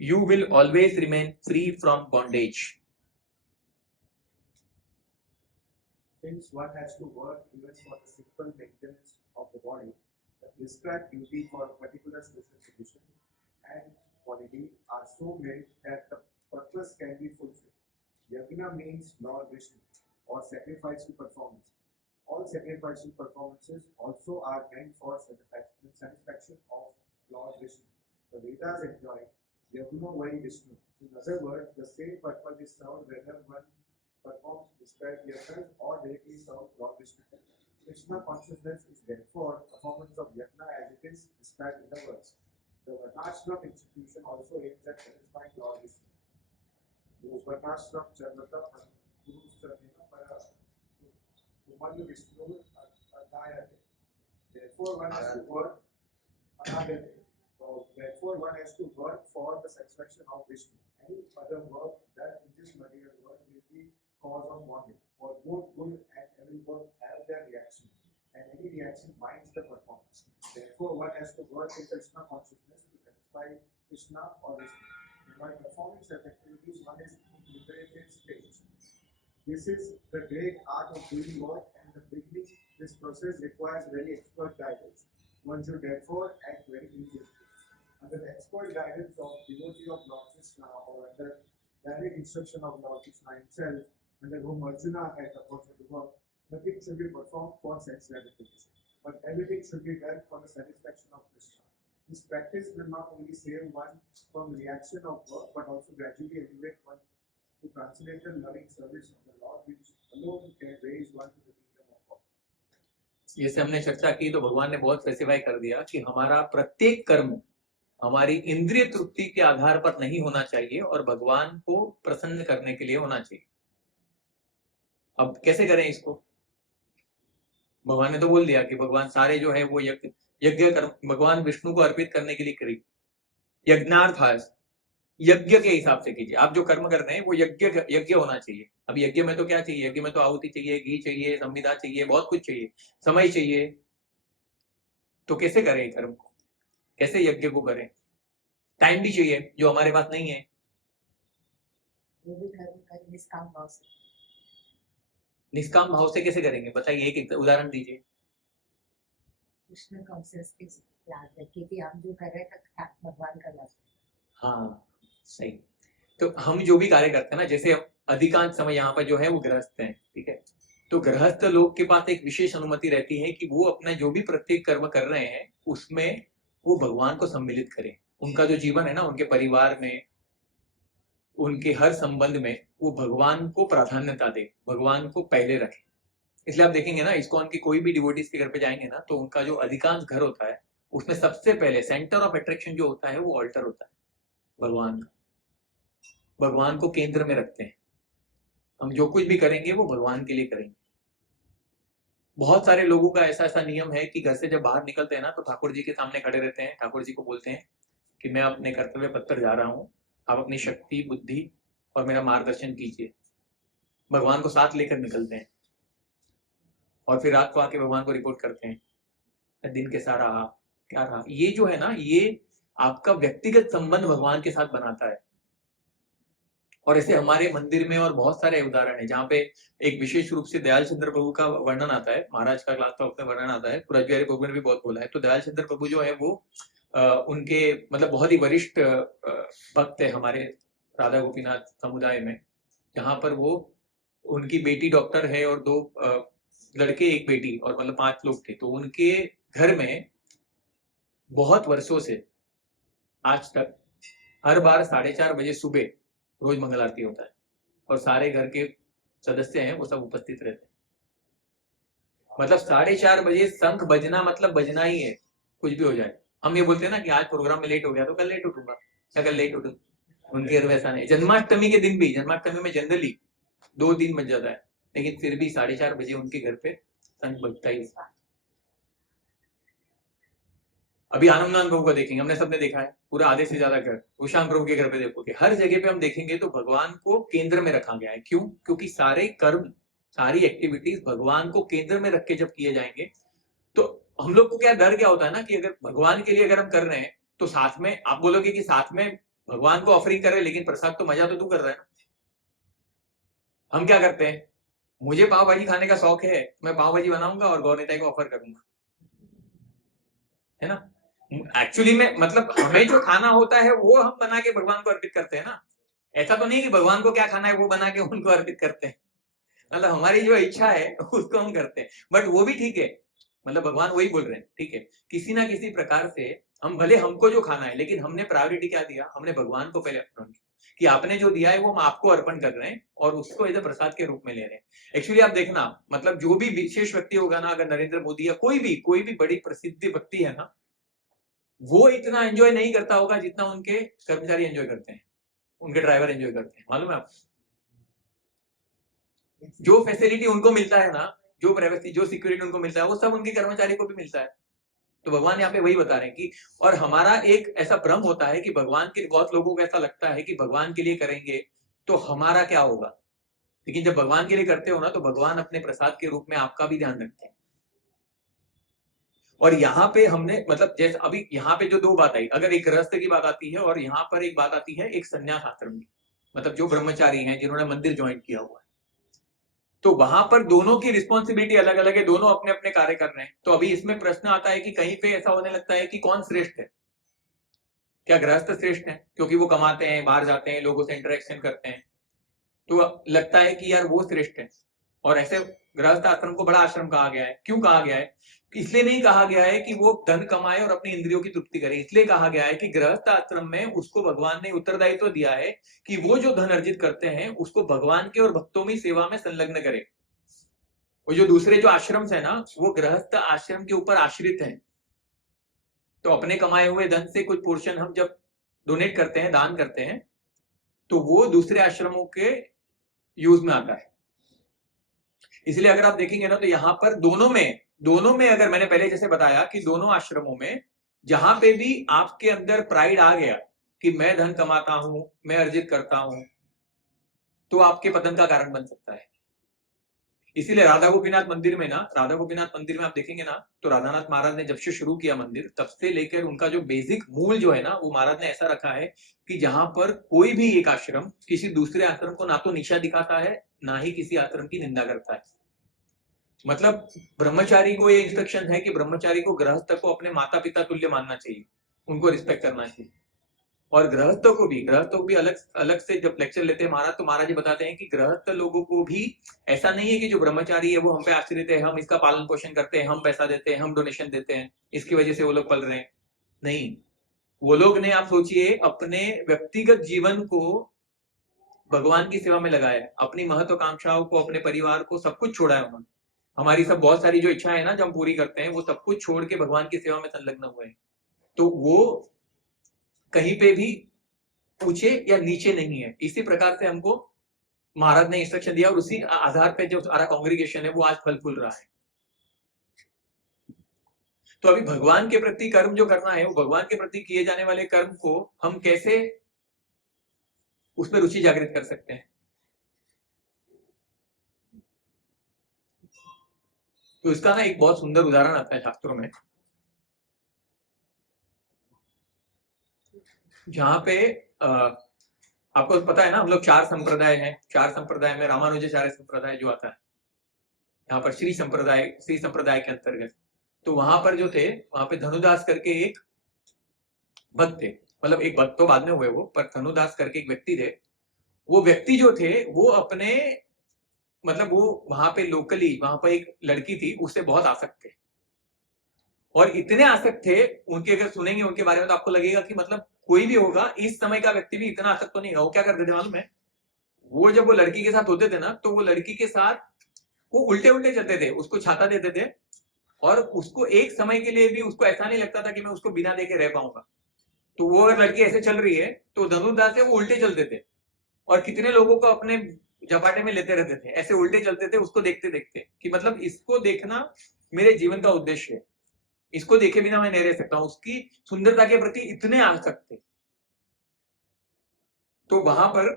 you will always remain free from bondage. Since one has to work even for the simple maintenance of the body, the prescribed duty for a particular social solution, and quality are so made that the purpose can be fulfilled. Yajna means Lord Vishnu or sacrificial performance. All sacrificial performances also are meant for satisfaction of Lord Vishnu. The Vedas enjoin Yajna Vai Vishnu. In other words, the same purpose is served whether one performs described yajnas or directly serves Lord Vishnu. Krishna consciousness is therefore performance of yajna as it is described in the verse. The Varnashram institution also aims at satisfying Lord Vishnu. Varnashram Charvata Guru Sarvena Para Umanu Vishnu Adayate. Therefore one has to work Anagate. Therefore one has to work for the satisfaction of Vishnu. Any other work done in this material world will be cause of bondage. For both good and evil work have their reaction, and any reaction binds the performance. Therefore, one has to work in Krishna consciousness to satisfy Krishna or Vishnu. And by performing such activities, one is in liberated stage. This is the great art of doing work, and the beginning, this process requires very expert guidance. One should therefore act very diligently. Under the expert guidance of devotee of Lord Krishna or under direct instruction of Lord Krishna himself, under whom Arjuna had the opportunity to work, nothing should be performed for sense gratification, but everything should be done for the satisfaction of Krishna. This practice will not only save one from reaction of work, but also gradually elevate one to transcendental loving service of the Lord, which alone can raise one to the kingdom of God. जैसे हमने चर्चा की तो भगवान ने बहुत specify कर दिया कि हमारा प्रत्येक कर्म हमारी इंद्रिय तृप्ति के आधार पर नहीं होना चाहिए और भगवान को प्रसन्न करने के लिए होना चाहिए। अब कैसे करें इसको? भगवान ने तो बोल दिया कि भगवान सारे जो है वो यज्ञ कर्म भगवान विष्णु को अर्पित करने के लिए करिए। यज्ञार्थास यज्ञ के हिसाब से कीजिए। आप जो कर्म कर रहे हैं वो यज्ञ होना चाहिए। अब यज्ञ में तो क्या चाहिए? यज्ञ में तो आहुति चाहिए, घी चाहिए, संविदा चाहिए, बहुत कुछ चाहिए, समय चाहिए। तो कैसे करें कर्म को? कैसे यज्ञ को करें? टाइम भी चाहिए जो हमारे पास नहीं है। निष्काम भाव से कैसे करेंगे बताइए, एक उदाहरण दीजिए। कृष्ण कॉन्शियस के याद रखिए कि आप जो कर रहे हैं भगवान कर रहे हैं। हाँ सही। तो हम जो भी कार्य करते हैं ना, जैसे अधिकांश समय यहाँ पर जो है वो गृहस्थ हैं, ठीक है, तो गृहस्थ लोग के पास एक विशेष अनुमति रहती है कि वो अपना जो भी प्रत्येक कर्म कर रहे हैं उसमें वो भगवान को सम्मिलित करें। उनका जो जीवन है ना, उनके परिवार में, उनके हर संबंध में वो भगवान को प्राधान्यता दे, भगवान को पहले रखे। इसलिए आप देखेंगे ना, इस्कॉन की कोई भी डिवोटीज के घर पे जाएंगे ना तो उनका जो अधिकांश घर होता है उसमें सबसे पहले सेंटर ऑफ अट्रैक्शन जो होता है वो ऑल्टर होता है भगवान का। भगवान को केंद्र में रखते हैं। हम जो कुछ भी करेंगे वो भगवान के लिए करेंगे। बहुत सारे लोगों का ऐसा नियम है कि घर से जब बाहर निकलते हैं ना तो ठाकुर जी के सामने खड़े रहते हैं, ठाकुर जी को बोलते हैं कि मैं अपने कर्तव्य पथ पर जा रहा हूँ, आप अपनी शक्ति, बुद्धि और मेरा मार्गदर्शन कीजिए। भगवान को साथ लेकर निकलते हैं और फिर रात को आके भगवान को रिपोर्ट करते हैं दिन कैसा रहा, क्या रहा। ये जो है ना, ये आपका व्यक्तिगत संबंध भगवान के साथ बनाता है। और ऐसे हमारे मंदिर में और बहुत सारे उदाहरण है जहाँ पे एक विशेष रूप से दयाल चंद्र प्रभु का वर्णन आता है। महाराज का क्लास टॉक में वर्णन आता है, पुराज बिहारी प्रभु ने भी बहुत बोला है। तो दयाल चंद्र प्रभु जो है वो उनके मतलब बहुत ही वरिष्ठ भक्त है हमारे राधा गोपीनाथ समुदाय में, जहाँ पर वो उनकी बेटी डॉक्टर है और 2 लड़के, 1 बेटी, और मतलब 5 लोग थे। तो उनके घर में बहुत वर्षों से आज तक हर बार 4:30 बजे सुबह रोज मंगल आरती होता है और सारे घर के सदस्य हैं वो सब उपस्थित रहते हैं। मतलब 4:30 बजे शंख बजना मतलब बजना ही है, कुछ भी हो जाए। हम ये बोलते हैं ना कि आज प्रोग्राम में लेट हो गया तो कल लेट उठूंगा, कल लेट उठूंगा। उनके घर वैसा नहीं। जन्माष्टमी के दिन भी, जन्माष्टमी में जनरली 2-3 बज जाता है, लेकिन फिर भी 4:30 बजे उनके घर पे शंख बजता ही। अभी आनंदनाथ प्रभु का देखेंगे, हमने सबने देखा है, पूरा आधे से ज्यादा घर। उषाम प्रभु के घर पे देखोगे, हर जगह पे हम देखेंगे तो भगवान को केंद्र में रखा गया है। क्यों? क्योंकि सारे कर्म, सारी एक्टिविटीज भगवान को केंद्र में रख के जब किए जाएंगे तो हम लोग को क्या डर क्या होता है ना कि अगर भगवान के लिए अगर हम कर रहे हैं तो साथ में आप बोलोगे कि साथ में भगवान को ऑफरिंग कर रहे हैं, लेकिन प्रसाद तो मजा तो तू कर रहा है ना। हम क्या करते हैं, मुझे पाव भाजी खाने का शौक है, मैं पाव भाजी बनाऊंगा और गौर नेता को ऑफर करूंगा, है ना। एक्चुअली में मतलब हमें जो खाना होता है वो हम बना के भगवान को अर्पित करते हैं ना। ऐसा तो नहीं कि भगवान को क्या खाना है वो बना के उनको अर्पित करते हैं। मतलब हमारी जो इच्छा है उसको हम करते हैं, बट वो भी ठीक है। मतलब भगवान वही बोल रहे हैं, ठीक है, किसी ना किसी प्रकार से हम भले हमको जो खाना है, लेकिन हमने प्रायोरिटी क्या दिया, हमने भगवान को पहले अर्पण किया कि आपने जो दिया है वो हम आपको अर्पण कर रहे हैं और उसको एज अ प्रसाद के रूप में ले रहे हैं। एक्चुअली आप देखना, मतलब जो भी विशेष व्यक्ति होगा ना, अगर नरेंद्र मोदी या कोई भी बड़ी प्रसिद्ध व्यक्ति है ना, वो इतना एंजॉय नहीं करता होगा जितना उनके कर्मचारी एंजॉय करते हैं, उनके ड्राइवर एंजॉय करते हैं। मालूम है आपको? जो फैसिलिटी उनको मिलता है ना, जो प्राइवेसी, जो सिक्योरिटी उनको मिलता है, वो सब उनके कर्मचारी को भी मिलता है। तो भगवान यहाँ पे वही बता रहे हैं कि, और हमारा एक ऐसा भ्रम होता है कि भगवान के, बहुत लोगों को ऐसा लगता है कि भगवान के लिए करेंगे तो हमारा क्या होगा, लेकिन जब भगवान के लिए करते हो ना, तो भगवान अपने प्रसाद के रूप में आपका भी ध्यान रखते हैं। और यहाँ पे हमने, मतलब जैसे अभी यहाँ पे जो दो बात आई, अगर एक गृहस्थ की बात आती है और यहाँ पर एक बात आती है एक संन्यास आश्रम की, मतलब जो ब्रह्मचारी हैं जिन्होंने मंदिर ज्वाइन किया हुआ है, तो वहां पर दोनों की रिस्पॉन्सिबिलिटी अलग अलग है, दोनों अपने अपने कार्य कर रहे हैं। तो अभी इसमें प्रश्न आता है कि कहीं पे ऐसा होने लगता है कि कौन श्रेष्ठ है। क्या गृहस्थ श्रेष्ठ है क्योंकि वो कमाते हैं, बाहर जाते हैं, लोगों से इंटरेक्शन करते हैं, तो लगता है कि यार वो श्रेष्ठ है। और ऐसे गृहस्थ आश्रम को बड़ा आश्रम कहा गया है। क्यों कहा गया है? इसलिए नहीं कहा गया है कि वो धन कमाए और अपनी इंद्रियों की तृप्ति करे, इसलिए कहा गया है कि गृहस्थ आश्रम में उसको भगवान ने उत्तरदायित्व दिया है कि वो जो धन अर्जित करते हैं उसको भगवान के और भक्तों में सेवा में संलग्न करे। वो जो दूसरे जो आश्रम है ना, वो गृहस्थ आश्रम के ऊपर आश्रित हैं, तो अपने कमाए हुए धन से कुछ पोर्शन हम जब डोनेट करते हैं, दान करते हैं, तो वो दूसरे आश्रमों के यूज में आता है। इसलिए अगर आप देखेंगे ना, तो यहाँ पर दोनों में अगर मैंने पहले जैसे बताया कि दोनों आश्रमों में जहां पे भी आपके अंदर प्राइड आ गया कि मैं धन कमाता हूं, मैं अर्जित करता हूं, तो आपके पतन का कारण बन सकता है। इसीलिए राधा गोपीनाथ मंदिर में आप देखेंगे ना, तो राधानाथ महाराज ने जब से शुरू किया मंदिर, तब से लेकर उनका जो बेसिक मूल जो है ना, वो महाराज ने ऐसा रखा है कि जहां पर कोई भी एक आश्रम किसी दूसरे आश्रम को ना तो नीचा दिखाता है, ना ही किसी आश्रम की निंदा करता है। मतलब ब्रह्मचारी को ये इंस्ट्रक्शन है कि ब्रह्मचारी को गृहस्थ को अपने माता पिता तुल्य मानना चाहिए, उनको रिस्पेक्ट करना चाहिए। और गृहस्थों को भी अलग अलग से जब लेक्चर लेते हैं महाराज, तो महाराज जी बताते हैं कि गृहस्थ लोगों को भी ऐसा नहीं है कि जो ब्रह्मचारी है वो हम पे आश्रित है, हम इसका पालन पोषण करते हैं, हम पैसा देते हैं, हम डोनेशन देते हैं, इसकी वजह से वो लोग पल रहे हैं। नहीं, वो लोग ने, आप सोचिए, अपने व्यक्तिगत जीवन को भगवान की सेवा में लगाया, अपनी महत्वाकांक्षाओं को, अपने परिवार को, सब कुछ छोड़ा है उन्होंने। हमारी सब बहुत सारी जो इच्छाएं है ना, जब हम पूरी करते हैं, वो सब कुछ छोड़ के भगवान की सेवा में संलग्न हुए हैं। तो वो कहीं पे भी ऊंचे या नीचे नहीं है। इसी प्रकार से हमको महाराज ने इंस्ट्रक्शन दिया और उसी आधार पे जो सारा कांग्रीगेशन है वो आज फल फूल रहा है। तो अभी भगवान के प्रति कर्म जो करना है, वो भगवान के प्रति किए जाने वाले कर्म को हम कैसे उसमें रुचि जागृत कर सकते हैं। तो इसका ना एक बहुत सुंदर उदाहरण आता है शास्त्रों में, जहां पे आपको पता है ना, हम लोग 4 संप्रदाय हैं। 4 संप्रदाय में रामानुजाचार्य संप्रदाय जो आता है, यहाँ पर श्री संप्रदाय के अंतर्गत, तो वहां पर जो थे, वहां पे धनुदास करके एक भक्त थे। मतलब एक भक्त तो बाद में हुए वो, पर धनुदास करके एक व्यक्ति थे। वो व्यक्ति जो थे वो अपने, मतलब वो वहां पे लोकली, वहां पर एक लड़की थी, उससे बहुत आसक्त थे। और इतने आसक्त थे, उनके अगर सुनेंगे उनके बारे में तो आपको लगेगा कि मतलब कोई भी होगा इस समय का व्यक्ति भी इतना आसक्त तो नहीं होगा। वो क्या करते थे मालूम है? वो जब वो लड़की के साथ होते थे ना, तो वो लड़की के साथ वो उल्टे उल्टे चलते थे, उसको छाता देते थे, और उसको एक समय के लिए भी उसको ऐसा नहीं लगता था कि मैं उसको बिना देखे रह पाऊंगा। तो वो अगर लड़की ऐसे चल रही है तो धनुर्दास से वो उल्टे चलते थे, और कितने लोगों को अपने झपाटे में लेते रहते थे, ऐसे उल्टे चलते थे उसको देखते देखते, कि मतलब इसको देखना मेरे जीवन का उद्देश्य है, इसको देखे बिना मैं नहीं रह सकता हूं। उसकी सुंदरता के प्रति इतने आसक्त थे। तो वहां पर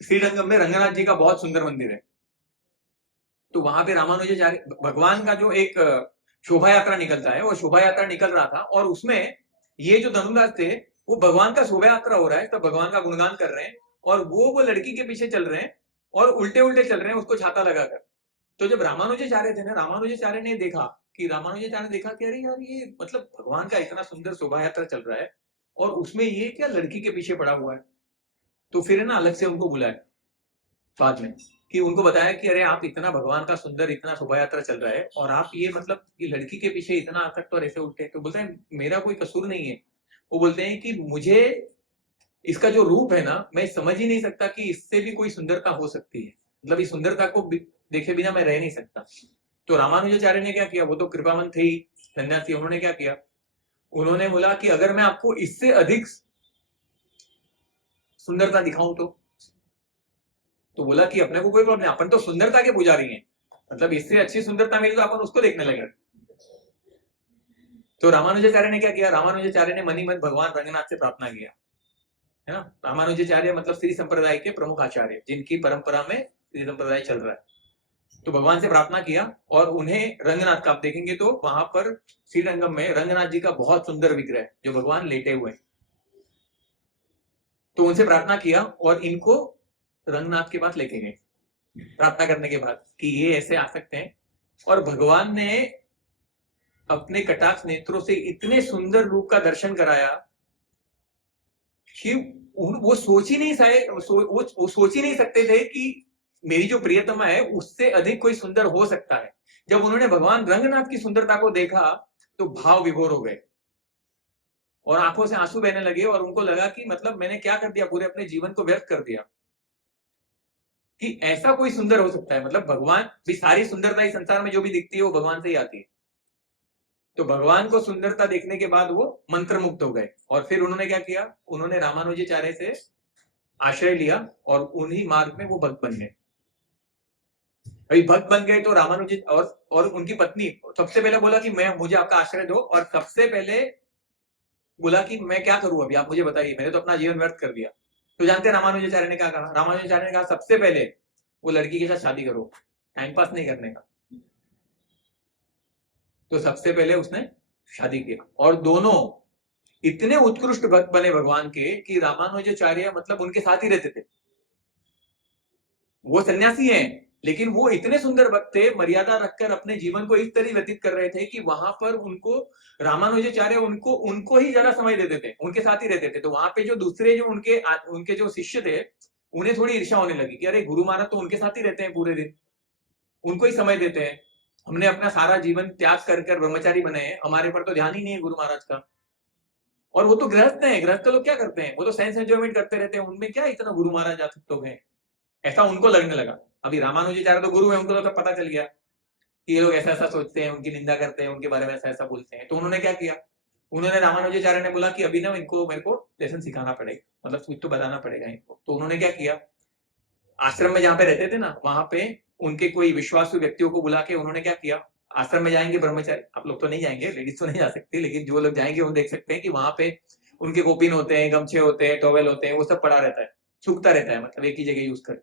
श्रीरंगम में रंगनाथ जी का बहुत सुंदर मंदिर है। तो वहां पे रामानुजाचार्य भगवान का जो एक शोभा यात्रा निकलता है, वो शोभा यात्रा निकल रहा था, और उसमें ये जो धनुदास थे वो भगवान का शोभा यात्रा हो रहा है, तो भगवान का गुणगान कर रहे हैं, और वो लड़की के पीछे चल रहे हैं और उल्टे उल्टे चल रहे हैं उसको छाता लगाकर। तो जब रामानुजाचार्य थे ना, रामानुजाचार्य ने देखा कि रामानुजाचार्य ने देखा कि अरे यार ये मतलब भगवान का इतना सुंदर शोभा यात्रा चल रहा है और उसमें ये क्या लड़की के पीछे पड़ा हुआ है। तो फिर है ना अलग से उनको बुलाया बाद में कि उनको बताया कि अरे आप इतना भगवान का सुंदर इतना शोभा यात्रा चल रहा है और आप ये मतलब ये लड़की के पीछे इतना आसक्त और ऐसे उल्टे। तो बोलते हैं मेरा कोई कसूर नहीं है। वो बोलते हैं कि मुझे इसका जो रूप है ना मैं समझ ही नहीं सकता कि इससे भी कोई सुंदरता हो सकती है, मतलब इस सुंदरता को देखे बिना मैं रह नहीं सकता। तो रामानुजाचार्य ने क्या किया, वो तो कृपामंत थे ही, सन्यासी, उन्होंने क्या किया, उन्होंने बोला कि अगर मैं आपको इससे अधिक सुंदरता दिखाऊं तो बोला कि अपने को कोई प्रॉब्लम नहीं, अपन तो सुंदरता के पुजारी हैं, मतलब इससे अच्छी सुंदरता मिली तो अपन उसको देखने लगे। तो रामानुजाचार्य ने क्या किया, रामानुजाचार्य ने मनी मन भगवान रंगनाथ से प्रार्थना किया, है ना। रामानुजाचार्य मतलब श्री संप्रदाय के प्रमुख आचार्य, जिनकी परंपरा में श्री संप्रदाय चल रहा है। तो भगवान से प्रार्थना किया और उन्हें रंगनाथ का, आप देखेंगे तो वहां पर श्रीरंगम में रंगनाथ जी का बहुत सुंदर विग्रह है जो भगवान लेटे हुए हैं। तो उनसे प्रार्थना किया और इनको रंगनाथ के पास लेके गए प्रार्थना करने के बाद कि ये ऐसे आ सकते हैं। और भगवान ने अपने कटाक्ष नेत्रों से इतने सुंदर रूप का दर्शन कराया कि वो सोच ही नहीं सकते थे कि मेरी जो प्रियतमा है उससे अधिक कोई सुंदर हो सकता है। जब उन्होंने भगवान रंगनाथ की सुंदरता को देखा तो भाव विभोर हो गए और आंखों से आंसू बहने लगे और उनको लगा कि मतलब मैंने क्या कर दिया, पूरे अपने जीवन को व्यर्थ कर दिया कि ऐसा कोई सुंदर हो सकता है। मतलब भगवान भी, सारी सुंदरता इस संसार में जो भी दिखती है वो भगवान से ही आती है। तो भगवान को सुंदरता देखने के बाद वो मंत्रमुग्ध हो गए और फिर उन्होंने क्या किया, उन्होंने रामानुजाचार्य से आश्रय लिया और उन्हीं मार्ग में वो भक्त बन गए। भाई भक्त बन गए तो रामानुज और उनकी पत्नी सबसे पहले बोला कि मुझे आपका आश्रय दो, और सबसे पहले बोला कि मैं क्या करूं अभी, आप मुझे बताइए, मैंने तो अपना जीवन व्यर्थ कर दिया। तो जानते हैं रामानुजाचार्य ने क्या कहा, रामानुजाचार्य ने कहा सबसे पहले वो लड़की के साथ शादी करो, टाइम पास नहीं करने का। तो सबसे पहले उसने शादी किया और दोनों इतने उत्कृष्ट भक्त बने भगवान के कि रामानुजाचार्य मतलब उनके साथ ही रहते थे। वो सन्यासी हैं लेकिन वो इतने सुंदर भक्त थे, मर्यादा रखकर अपने जीवन को इस तरह व्यतीत कर रहे थे कि वहां पर उनको रामानुजाचार्य उनको ही ज्यादा समय देते थे, उनके साथ ही रहते थे। तो वहां पे जो दूसरे जो उनके जो शिष्य थे उन्हें थोड़ी ईर्ष्या होने लगी कि अरे गुरु महाराज तो उनके साथ ही रहते हैं पूरे दिन, उनको ही समय देते हैं, हमने अपना सारा जीवन त्याग कर ब्रह्मचारी बने हैं, हमारे पर तो ध्यान ही नहीं है गुरु महाराज का। और वो तो गृहस्थ हैं, गृहस्थ लोग क्या करते हैं, वो तो सेंस एंजॉयमेंट करते रहते हैं, उनमें क्या इतना गुरु महाराज आ सकते हैं, ऐसा उनको लगने लगा। अभी रामानुजाचार्य तो गुरु है, उनको तो पता चल गया कि ये लोग ऐसा ऐसा सोचते हैं, उनकी निंदा करते हैं, उनके बारे में ऐसा ऐसा बोलते हैं। तो उन्होंने क्या किया, उन्होंने रामानुजाचार्य ने बोला कि अभी ना इनको मेरे को लेसन सिखाना पड़ेगा, मतलब कुछ तो बताना पड़ेगा इनको। तो उन्होंने क्या किया, आश्रम में जहाँ पे रहते थे ना वहां पे उनके कोई विश्वासु व्यक्तियों को बुला के उन्होंने क्या किया, आश्रम में जाएंगे ब्रह्मचारी, आप लोग तो नहीं जाएंगे, लेडीज तो नहीं जा सकती, लेकिन जो लोग जाएंगे वो देख सकते हैं कि वहां पे उनके कोपिन होते हैं, गमछे होते हैं, टॉवेल होते हैं, वो सब पड़ा रहता है, सूखता रहता है, मतलब एक ही जगह यूज कर।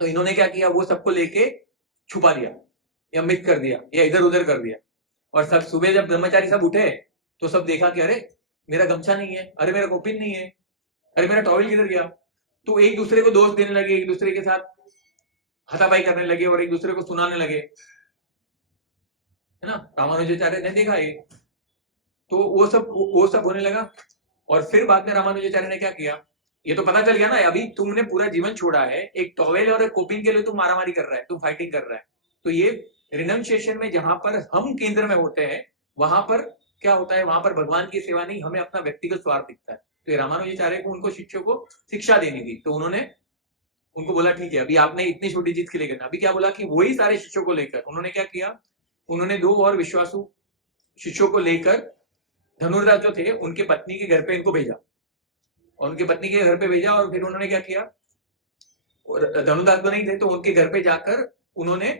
तो इन्होंने क्या किया, वो सबको लेके छुपा दिया या मिट कर दिया या इधर उधर कर दिया। और सब सुबह जब ब्रह्मचारी सब उठे तो सब देखा कि अरे मेरा गमछा नहीं है, अरे मेरा कोपिन नहीं है, अरे मेरा टॉवेल किधर गया। तो एक दूसरे को दोष देने लगे, एक दूसरे के साथ हाथापाई करने लगे और एक दूसरे को सुनाने लगे, है ना। रामानुजाचार्य ने देखा ये, तो वो सब होने लगा। और फिर बाद में रामानुजाचार्य ने क्या किया, ये तो पता चल गया ना, अभी तुमने पूरा जीवन छोड़ा है, एक टॉवेल और एक कोपिन के लिए तुम मारामारी कर रहा है, तुम फाइटिंग कर रहा है। तो ये रिनंसिएशन में जहां पर हम केंद्र में होते हैं वहां पर क्या होता है, वहां पर भगवान की सेवा नहीं, हमें अपना व्यक्तिगत स्वार्थ दिखता है। तो ये रामानुजाचार्य को उनको शिष्यों को शिक्षा देनी थी, तो उन्होंने उनको बोला ठीक है अभी आपने इतनी छोटी चीज के लिए करना। अभी क्या बोला कि वही सारे शिष्यों को लेकर उन्होंने क्या किया, उन्होंने 2 और विश्वासु शिष्यों को लेकर धनुर्दास जो थे उनके पत्नी के घर पे इनको भेजा, और उनके पत्नी के घर पे भेजा। और फिर उन्होंने क्या किया, धनुर्दास तो नहीं थे तो उनके घर पे जाकर उन्होंने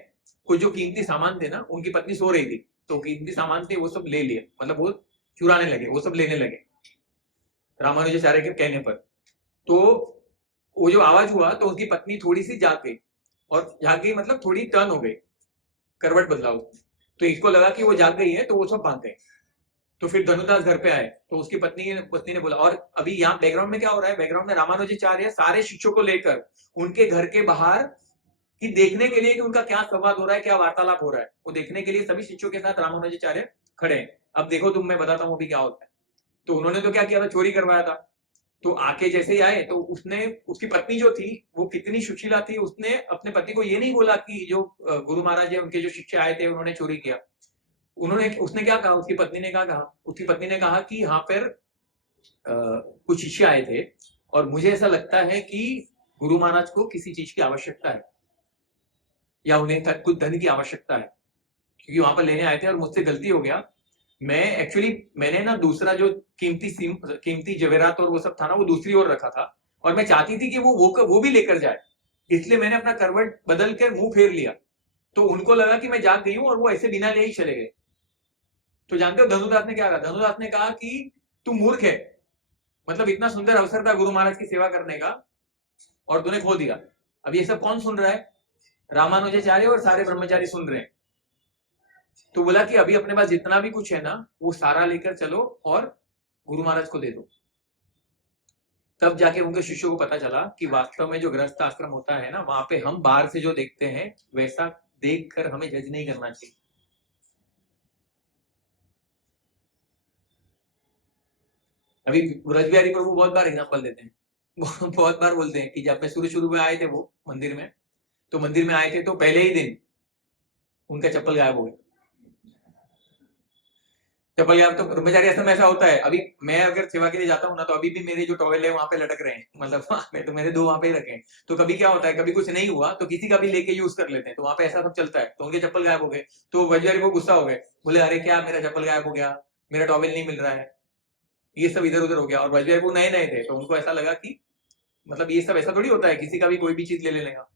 कुछ जो कीमती सामान थे ना, उनकी पत्नी सो रही थी तो कीमती सामान थे वो सब ले लिए, मतलब वो चुराने लगे, वो सब लेने लगे रामानुजाचार्य के कहने पर। तो वो जो आवाज हुआ तो उनकी पत्नी थोड़ी सी जाग गई, और जाग गई मतलब थोड़ी टर्न हो गई, करवट बदला उसने। तो इसको लगा कि वो जाग गई है तो वो सब भाग गए। तो फिर धनुदास घर पे आए तो उसकी पत्नी ने बोला, और अभी यहाँ बैकग्राउंड में क्या हो रहा है, बैकग्राउंड में रामानुजाचार्य सारे शिष्यों को लेकर उनके घर के बाहर कि देखने के लिए कि उनका क्या संवाद हो रहा है, क्या वार्तालाप हो रहा है, वो देखने के लिए सभी शिष्यों के साथ रामानुजाचार्य खड़े हैं। अब देखो तुम, मैं बताता हूँ अभी क्या होता है। तो उन्होंने तो क्या किया था, चोरी करवाया था। तो आके जैसे ही आए तो उसने, उसकी पत्नी जो थी वो कितनी सुशीला थी, उसने अपने पति को ये नहीं बोला कि जो गुरु महाराज है उनके जो शिष्य आए थे उन्होंने चोरी किया। उसने क्या कहा, उसकी पत्नी ने क्या कहा, उसकी पत्नी ने कहा कि यहाँ पर कुछ शिष्य आए थे और मुझे ऐसा लगता है कि गुरु महाराज को किसी चीज की आवश्यकता है या उन्हें कुछ धन की आवश्यकता है, क्योंकि वहां पर लेने आए थे और मुझसे गलती हो गया। मैंने ना दूसरा जो कीमती जवेरात और वो सब था ना, वो दूसरी ओर रखा था और मैं चाहती थी कि वो भी लेकर जाए, इसलिए मैंने अपना करवट बदल कर मुंह फेर लिया। तो उनको लगा कि मैं जाग गई हूं और वो ऐसे बिना ले ही चले गए। तो जानते हो धनुदास ने क्या कहा? धनुदास ने कहा कि तू मूर्ख है, मतलब इतना सुंदर अवसर था गुरु महाराज की सेवा करने का और तूने खो दिया। अब ये सब कौन सुन रहा है? रामानुजाचार्य और सारे ब्रह्मचारी सुन रहे हैं। तो बोला कि अभी अपने पास जितना भी कुछ है ना वो सारा लेकर चलो और गुरु महाराज को दे दो। तब जाके उनके शिष्यों को पता चला कि वास्तव में जो गृहस्थ आश्रम होता है ना, वहां पे हम बाहर से जो देखते हैं वैसा देखकर हमें जज नहीं करना चाहिए। अभी ब्रजबिहारी प्रभु बहुत बार एग्जाम्पल देते हैं, बहुत बार बोलते हैं कि जब मैं शुरू में आए थे वो मंदिर में, तो मंदिर में आए थे तो पहले ही दिन उनका चप्पल गायब हो गया। चप्पल गायब तो ब्रह्मचारी आश्रम में ऐसा होता है। अभी मैं अगर सेवा के लिए जाता हूँ ना, तो अभी भी मेरे जो टॉवेल है वहां पे लटक रहे हैं, मतलब मैं तो मेरे 2 वहां पे ही रखे हैं। तो कभी क्या होता है, कभी कुछ नहीं हुआ तो किसी का भी लेके यूज कर लेते हैं, तो वहां पे ऐसा सब चलता है। तो उनके चप्पल गायब हो गए, तो ब्रजबिहारी को गुस्सा हो गए, बोले अरे क्या मेरा चप्पल गायब हो गया, मेरा टॉवेल नहीं मिल रहा है, ये सब इधर उधर हो गया। और ब्रजबिहारी को नए थे तो उनको ऐसा लगा कि मतलब ये सब ऐसा थोड़ी होता है, किसी का भी कोई भी चीज ले लेने का।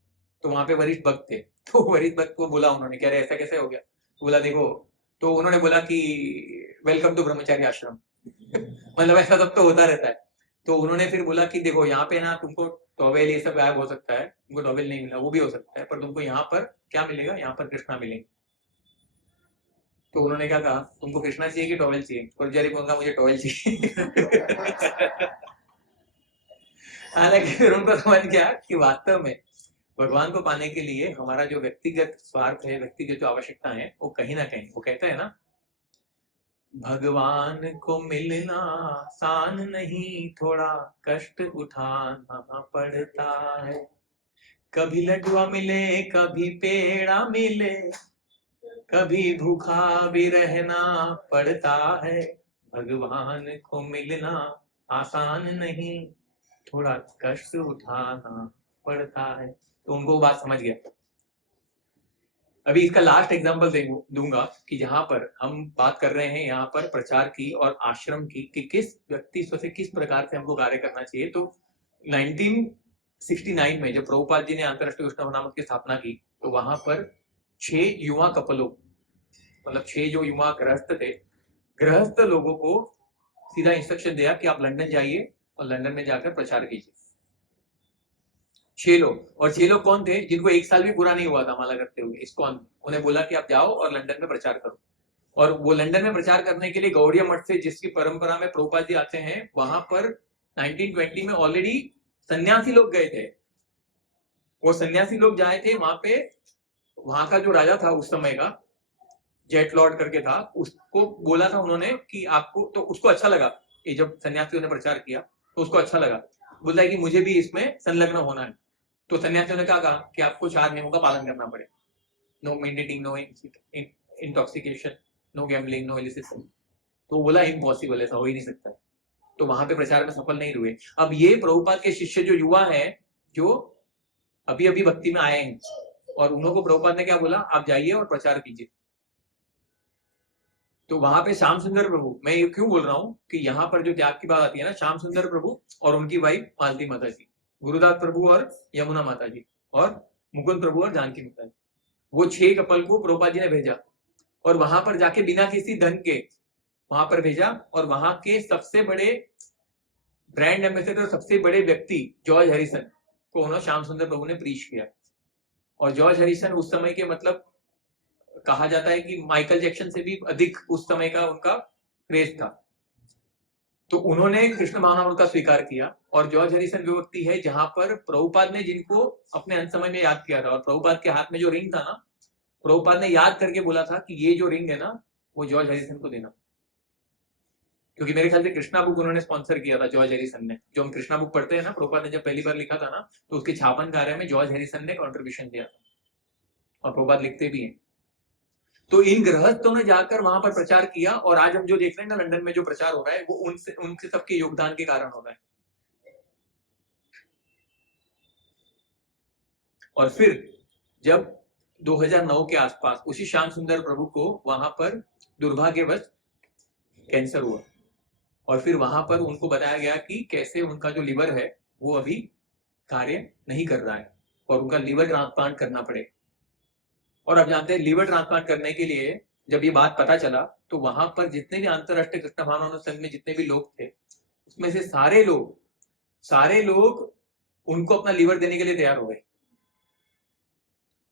तो वहां पे वरिष्ठ भक्त थे, तो वरिष्ठ भक्त को बोला उन्होंने, कह रहे ऐसा कैसे हो गया? तो बोला देखो, तो उन्होंने बोला कि वेलकम टू ब्रह्मचारी आश्रम मतलब ऐसा सब तो होता रहता है। तो उन्होंने फिर बोला कि देखो यहाँ पे ना तुमको टॉवेल ये सब गायब हो सकता है, तुमको टॉवेल नहीं मिला वो भी हो सकता है, पर तुमको यहाँ पर क्या मिलेगा, यहाँ पर कृष्णा मिलेंगे। तो उन्होंने क्या कहा, तुमको कृष्णा चाहिए कि टॉवेल चाहिए? और जरी को कहा मुझे टॉवेल चाहिए। हालांकि फिर उनको समझ गया कि वास्तव में भगवान को पाने के लिए हमारा जो व्यक्तिगत स्वार्थ है, व्यक्तिगत जो आवश्यकता है, वो कहीं ना कहीं, वो कहते हैं ना, भगवान को मिलना आसान नहीं, थोड़ा कष्ट उठाना पड़ता है। कभी लडुआ मिले, कभी पेड़ा मिले, कभी भूखा भी रहना पड़ता है। भगवान को मिलना आसान नहीं, थोड़ा कष्ट उठाना पड़ता है। तो उनको बात समझ गया। अभी इसका लास्ट एग्जांपल दूंगा कि जहां पर हम बात कर रहे हैं यहाँ पर प्रचार की और आश्रम की, कि किस व्यक्तित्व से किस प्रकार से हमको कार्य करना चाहिए। तो 1969 में जब प्रभुपाद जी ने अंतरराष्ट्रीय वैष्णव नामक की स्थापना की, तो वहां पर 6 युवा कपलों, मतलब 6 जो युवा गृहस्थ थे, गृहस्थ लोगों को सीधा इंस्ट्रक्शन दिया कि आप लंदन जाइए और लंदन में जाकर प्रचार कीजिए। 6 लोग, और 6 लोग कौन थे? जिनको 1 साल भी पूरा नहीं हुआ था माला करते हुए इस्कॉन। उन्हें बोला कि आप जाओ और लंदन में प्रचार करो। और वो लंदन में प्रचार करने के लिए गौड़िया मठ से, जिसकी परंपरा में प्रभुपाद जी आते हैं, वहां पर 1920 में ऑलरेडी सन्यासी लोग गए थे। वो सन्यासी लोग जाए थे वहां पे। वहां का जो राजा था उस समय का, जेट लॉर्ड करके था, उसको बोला था उन्होंने कि आपको, तो उसको अच्छा लगा, ये जब सन्यासियों ने प्रचार किया तो उसको अच्छा लगा, बोलता है कि मुझे भी इसमें संलग्न होना है। तो सन्यासियों ने क्या कहा कि आपको 4 नियमों का पालन करना पड़ेगा, no meditating, no intoxication, no gambling, no illicit. तो बोला इम्पॉसिबल, ऐसा हो ही नहीं सकता। तो वहां पे प्रचार में सफल नहीं हुए। अब ये प्रभुपाद के शिष्य जो युवा हैं, जो अभी अभी भक्ति में आए हैं, और उनको प्रभुपाद ने क्या बोला, आप जाइए और प्रचार कीजिए। तो वहां पे श्याम सुंदर प्रभु, मैं ये क्यों बोल रहा हूँ कि यहाँ पर जो त्याग की बात आती है ना, श्याम सुंदर प्रभु और उनकी वाइफ मालती माता जी, गुरुदास प्रभु और यमुना माता जी, और मुकुंद प्रभु और जानकी माता जी, वो 6 कपल को प्रभुपाद जी ने भेजा और वहां पर जाके बिना किसी धन के वहां पर भेजा। और वहां के सबसे बड़े ब्रांड एम्बेसडर, सबसे बड़े व्यक्ति जॉर्ज हैरिसन को उन्होंने श्याम सुंदर प्रभु ने प्रीच किया। और जॉर्ज हैरिसन उस समय के, मतलब कहा जाता है कि माइकल जैक्सन से भी अधिक उस समय का उनका क्रेज था। तो उन्होंने कृष्ण भावनामृत का स्वीकार किया। और जॉर्ज हैरिसन वो व्यक्ति है जहां पर प्रभुपाद ने जिनको अपने अंत समय में याद किया था, और प्रभुपाद के हाथ में जो रिंग था ना, प्रभुपाद ने याद करके बोला था कि ये जो रिंग है ना वो जॉर्ज हैरिसन को देना, क्योंकि मेरे ख्याल से कृष्णा बुक उन्होंने स्पॉन्सर किया था जॉर्ज हैरिसन ने। जो हम कृष्णा बुक पढ़ते हैं ना, प्रभुपाद ने जब पहली बार लिखा था ना, तो उसके छापन कार्य में जॉर्ज हैरिसन ने कंट्रीब्यूशन दिया था, और प्रभुपाद लिखते भी हैं। तो इन गृहस्थों ने जाकर वहां पर प्रचार किया, और आज हम जो देख रहे हैं ना लंदन में जो प्रचार हो रहा है, वो उनके सबके योगदान के कारण हो रहा है। और फिर जब 2009 के आसपास उसी श्याम सुंदर प्रभु को वहां पर दुर्भाग्यवश कैंसर हुआ, और फिर वहां पर उनको बताया गया कि कैसे उनका जो लिवर है वो अभी कार्य नहीं कर रहा है, और उनका लिवर ट्रांसप्लांट करना पड़ेगा। और आप जानते हैं लिवर ट्रांसप्लांट करने के लिए जब ये बात पता चला, तो वहां पर जितने भी अंतरराष्ट्रीय कृष्ण भावना संघ में जितने भी लोग थे, उसमें से सारे लोग उनको अपना लिवर देने के लिए तैयार हो गए।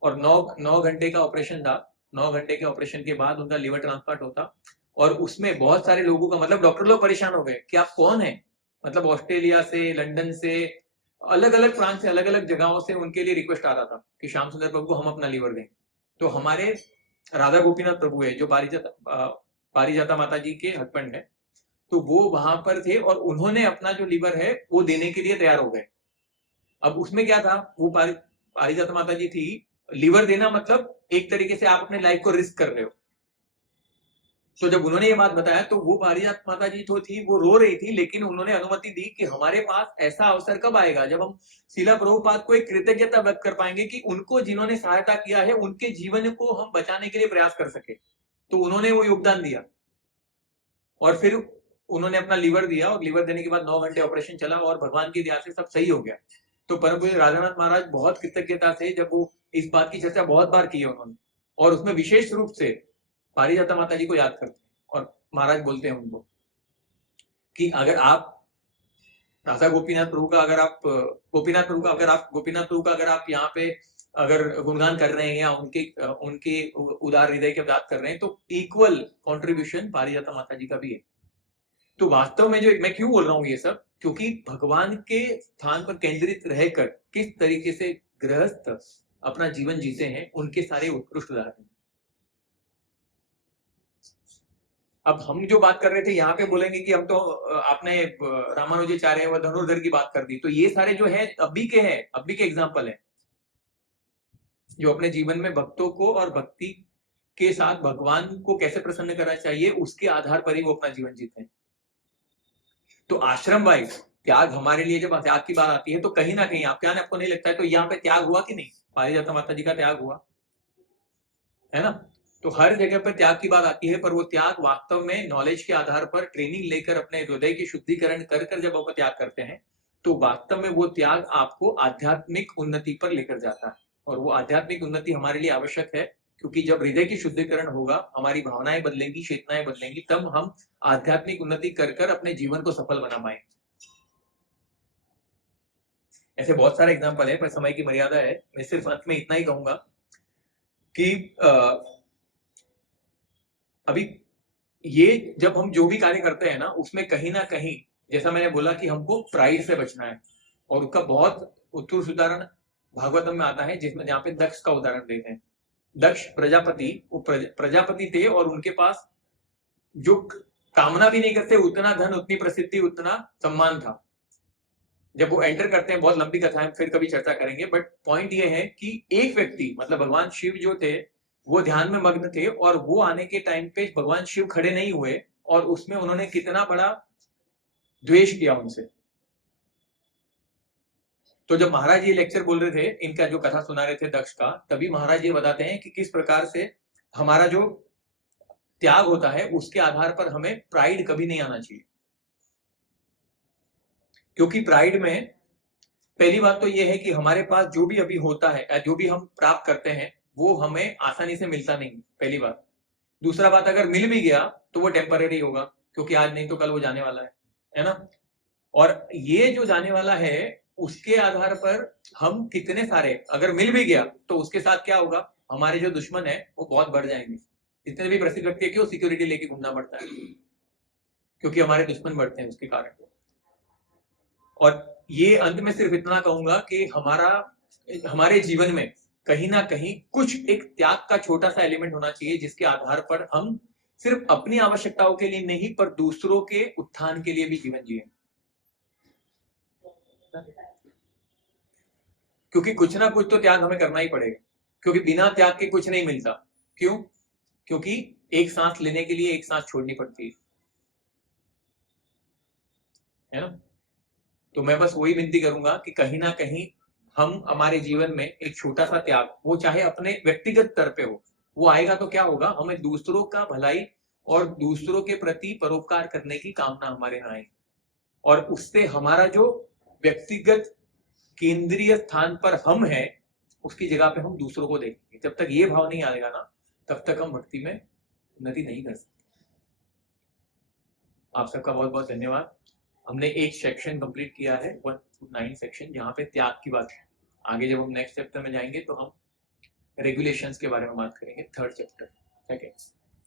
और 9 घंटे का ऑपरेशन था। 9 घंटे के ऑपरेशन के बाद उनका लिवर ट्रांसप्लांट होता, और उसमें बहुत सारे लोगों का, मतलब डॉक्टर लोग परेशान हो गए कि आप कौन है, मतलब ऑस्ट्रेलिया से, लंदन से, अलग अलग प्रांत से, अलग अलग जगहों से उनके लिए रिक्वेस्ट आ रहा था कि श्याम सुंदर प्रभु को हम अपना लिवर दें। तो हमारे राधा गोपीनाथ प्रभु है जो पारिजाता माता जी के हस्बैंड है, तो वो वहां पर थे, और उन्होंने अपना जो लिवर है वो देने के लिए तैयार हो गए। अब उसमें क्या था, वो पारिजाता माता जी थी, लिवर देना मतलब एक तरीके से आप अपने लाइफ को रिस्क कर रहे हो। तो जब उन्होंने ये बात बताया, तो वो पारिजात माता जी तो थी, वो रो रही थी, लेकिन उन्होंने अनुमति दी कि हमारे पास ऐसा अवसर कब आएगा जब हम शीला प्रभुपाद को एक कृतज्ञता व्यक्त कर पाएंगे कि उनको जिन्होंने सहायता किया है उनके जीवन को हम बचाने के लिए प्रयास कर सके। तो उन्होंने वो योगदान दिया, और फिर उन्होंने अपना लिवर दिया, और लिवर देने के बाद 9 घंटे ऑपरेशन चला, और भगवान की दया से सब सही हो गया। तो परम पूज्य राधानाथ महाराज बहुत कृतज्ञता से जब वो इस बात की चर्चा बहुत बार की है उन्होंने, और उसमें विशेष रूप से पारिजाता माता जी को याद करते हैं, और महाराज बोलते हैं उनको कि अगर आप राधा गोपीनाथ प्रभु का अगर आप गोपीनाथ प्रभु का अगर आप यहाँ पे अगर गुणगान कर रहे हैं या उनके उदार हृदय के बात कर रहे हैं, तो इक्वल कंट्रीब्यूशन पारिजाता माता जी का भी है। तो वास्तव में जो मैं क्यों बोल रहा हूँ ये सब, क्योंकि भगवान के स्थान पर केंद्रित रहकर किस तरीके से गृहस्थ अपना जीवन जीते हैं, उनके सारे उत्कृष्ट उदाहरण। अब हम जो बात कर रहे थे यहाँ पे बोलेंगे कि हम तो आपने रामानुजाचार्य व धनुर्धर की बात कर दी, तो ये सारे जो है अभी के एग्जाम्पल है जो अपने जीवन में भक्तों को और भक्ति के साथ भगवान को कैसे प्रसन्न करना चाहिए उसके आधार पर ही वो अपना जीवन जीते हैं। तो आश्रम वाइज त्याग, हमारे लिए जब त्याग की बात आती है तो कहीं ना कहीं आपको नहीं लगता है तो यहाँ पे त्याग हुआ कि नहीं? पारिजाता माता जी का त्याग हुआ है ना। तो हर जगह पर त्याग की बात आती है, पर वो त्याग वास्तव में नॉलेज के आधार पर ट्रेनिंग लेकर अपने हृदय की शुद्धिकरण कर जब आप त्याग करते हैं, तो वास्तव में वो त्याग आपको आध्यात्मिक उन्नति पर लेकर जाता है। और वो आध्यात्मिक उन्नति हमारे लिए आवश्यक है, क्योंकि जब हृदय की शुद्धिकरण होगा, हमारी भावनाएं बदलेंगी, चेतनाएं बदलेंगी, तब हम आध्यात्मिक उन्नति कर अपने जीवन को सफल बना पाएंगे। ऐसे बहुत सारे एग्जाम्पल है, पर समय की मर्यादा है। मैं सिर्फ अंत में इतना ही कहूंगा कि अभी ये जब हम जो भी कार्य करते हैं ना, उसमें कहीं ना कहीं जैसा मैंने बोला कि हमको प्राइड से बचना है, और उसका बहुत उत्कृष्ट उदाहरण भागवतम में आता है, जिसमें जहाँ पे दक्ष का उदाहरण देते हैं। दक्ष प्रजापति, वो प्रजापति थे, और उनके पास जो कामना भी नहीं करते उतना धन, उतनी प्रसिद्धि, उतना सम्मान था। जब वो एंटर करते हैं, बहुत लंबी कथा है, फिर कभी चर्चा करेंगे, बट पॉइंट ये है कि एक व्यक्ति मतलब भगवान शिव जो थे वो ध्यान में मग्न थे, और वो आने के टाइम पे भगवान शिव खड़े नहीं हुए, और उसमें उन्होंने कितना बड़ा द्वेष किया उनसे। तो जब महाराज ये लेक्चर बोल रहे थे, इनका जो कथा सुना रहे थे दक्ष का, तभी महाराज ये बताते हैं कि किस प्रकार से हमारा जो त्याग होता है उसके आधार पर हमें प्राइड कभी नहीं आना चाहिए। क्योंकि प्राइड में पहली बात तो ये है कि हमारे पास जो भी अभी होता है, जो भी हम प्राप्त करते हैं, वो हमें आसानी से मिलता नहीं, पहली बात। दूसरा बात, अगर मिल भी गया तो वो टेम्पररी होगा, क्योंकि आज नहीं तो कल वो जाने वाला है ना। और ये जो जाने वाला है उसके आधार पर हम कितने सारे, अगर मिल भी गया तो उसके साथ क्या होगा, हमारे जो दुश्मन है वो बहुत बढ़ जाएंगे। जितने भी प्रसिद्ध व्यक्ति है कि वो सिक्योरिटी लेके घूमना पड़ता है, क्योंकि हमारे दुश्मन बढ़ते हैं उसके कारण। और ये अंत में सिर्फ इतना कहूंगा कि हमारे जीवन में कहीं ना कहीं कुछ एक त्याग का छोटा सा एलिमेंट होना चाहिए, जिसके आधार पर हम सिर्फ अपनी आवश्यकताओं के लिए नहीं पर दूसरों के उत्थान के लिए भी जीवन जिए। क्योंकि कुछ ना कुछ तो त्याग हमें करना ही पड़ेगा, क्योंकि बिना त्याग के कुछ नहीं मिलता। क्यों? क्योंकि एक सांस लेने के लिए एक सांस छोड़नी पड़ती है ना। तो मैं बस वही विनती करूंगा कि कहीं ना कहीं हम हमारे जीवन में एक छोटा सा त्याग, वो चाहे अपने व्यक्तिगत स्तर पे हो, वो आएगा तो क्या होगा, हमें दूसरों का भलाई और दूसरों के प्रति परोपकार करने की कामना हमारे यहाँ आएगी, और उससे हमारा जो व्यक्तिगत केंद्रीय स्थान पर हम है उसकी जगह पे हम दूसरों को देखेंगे। जब तक ये भाव नहीं आएगा ना, तब तक हम भक्ति में उन्नति नहीं कर सकते। आप सबका बहुत बहुत धन्यवाद। हमने एक सेक्शन कंप्लीट किया है, 1 to 9 सेक्शन, जहाँ पे त्याग की बात है। आगे जब हम नेक्स्ट चैप्टर में जाएंगे तो हम रेगुलेशंस के बारे में बात करेंगे, 3rd चैप्टर। ठीक है,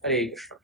हरे कृष्ण।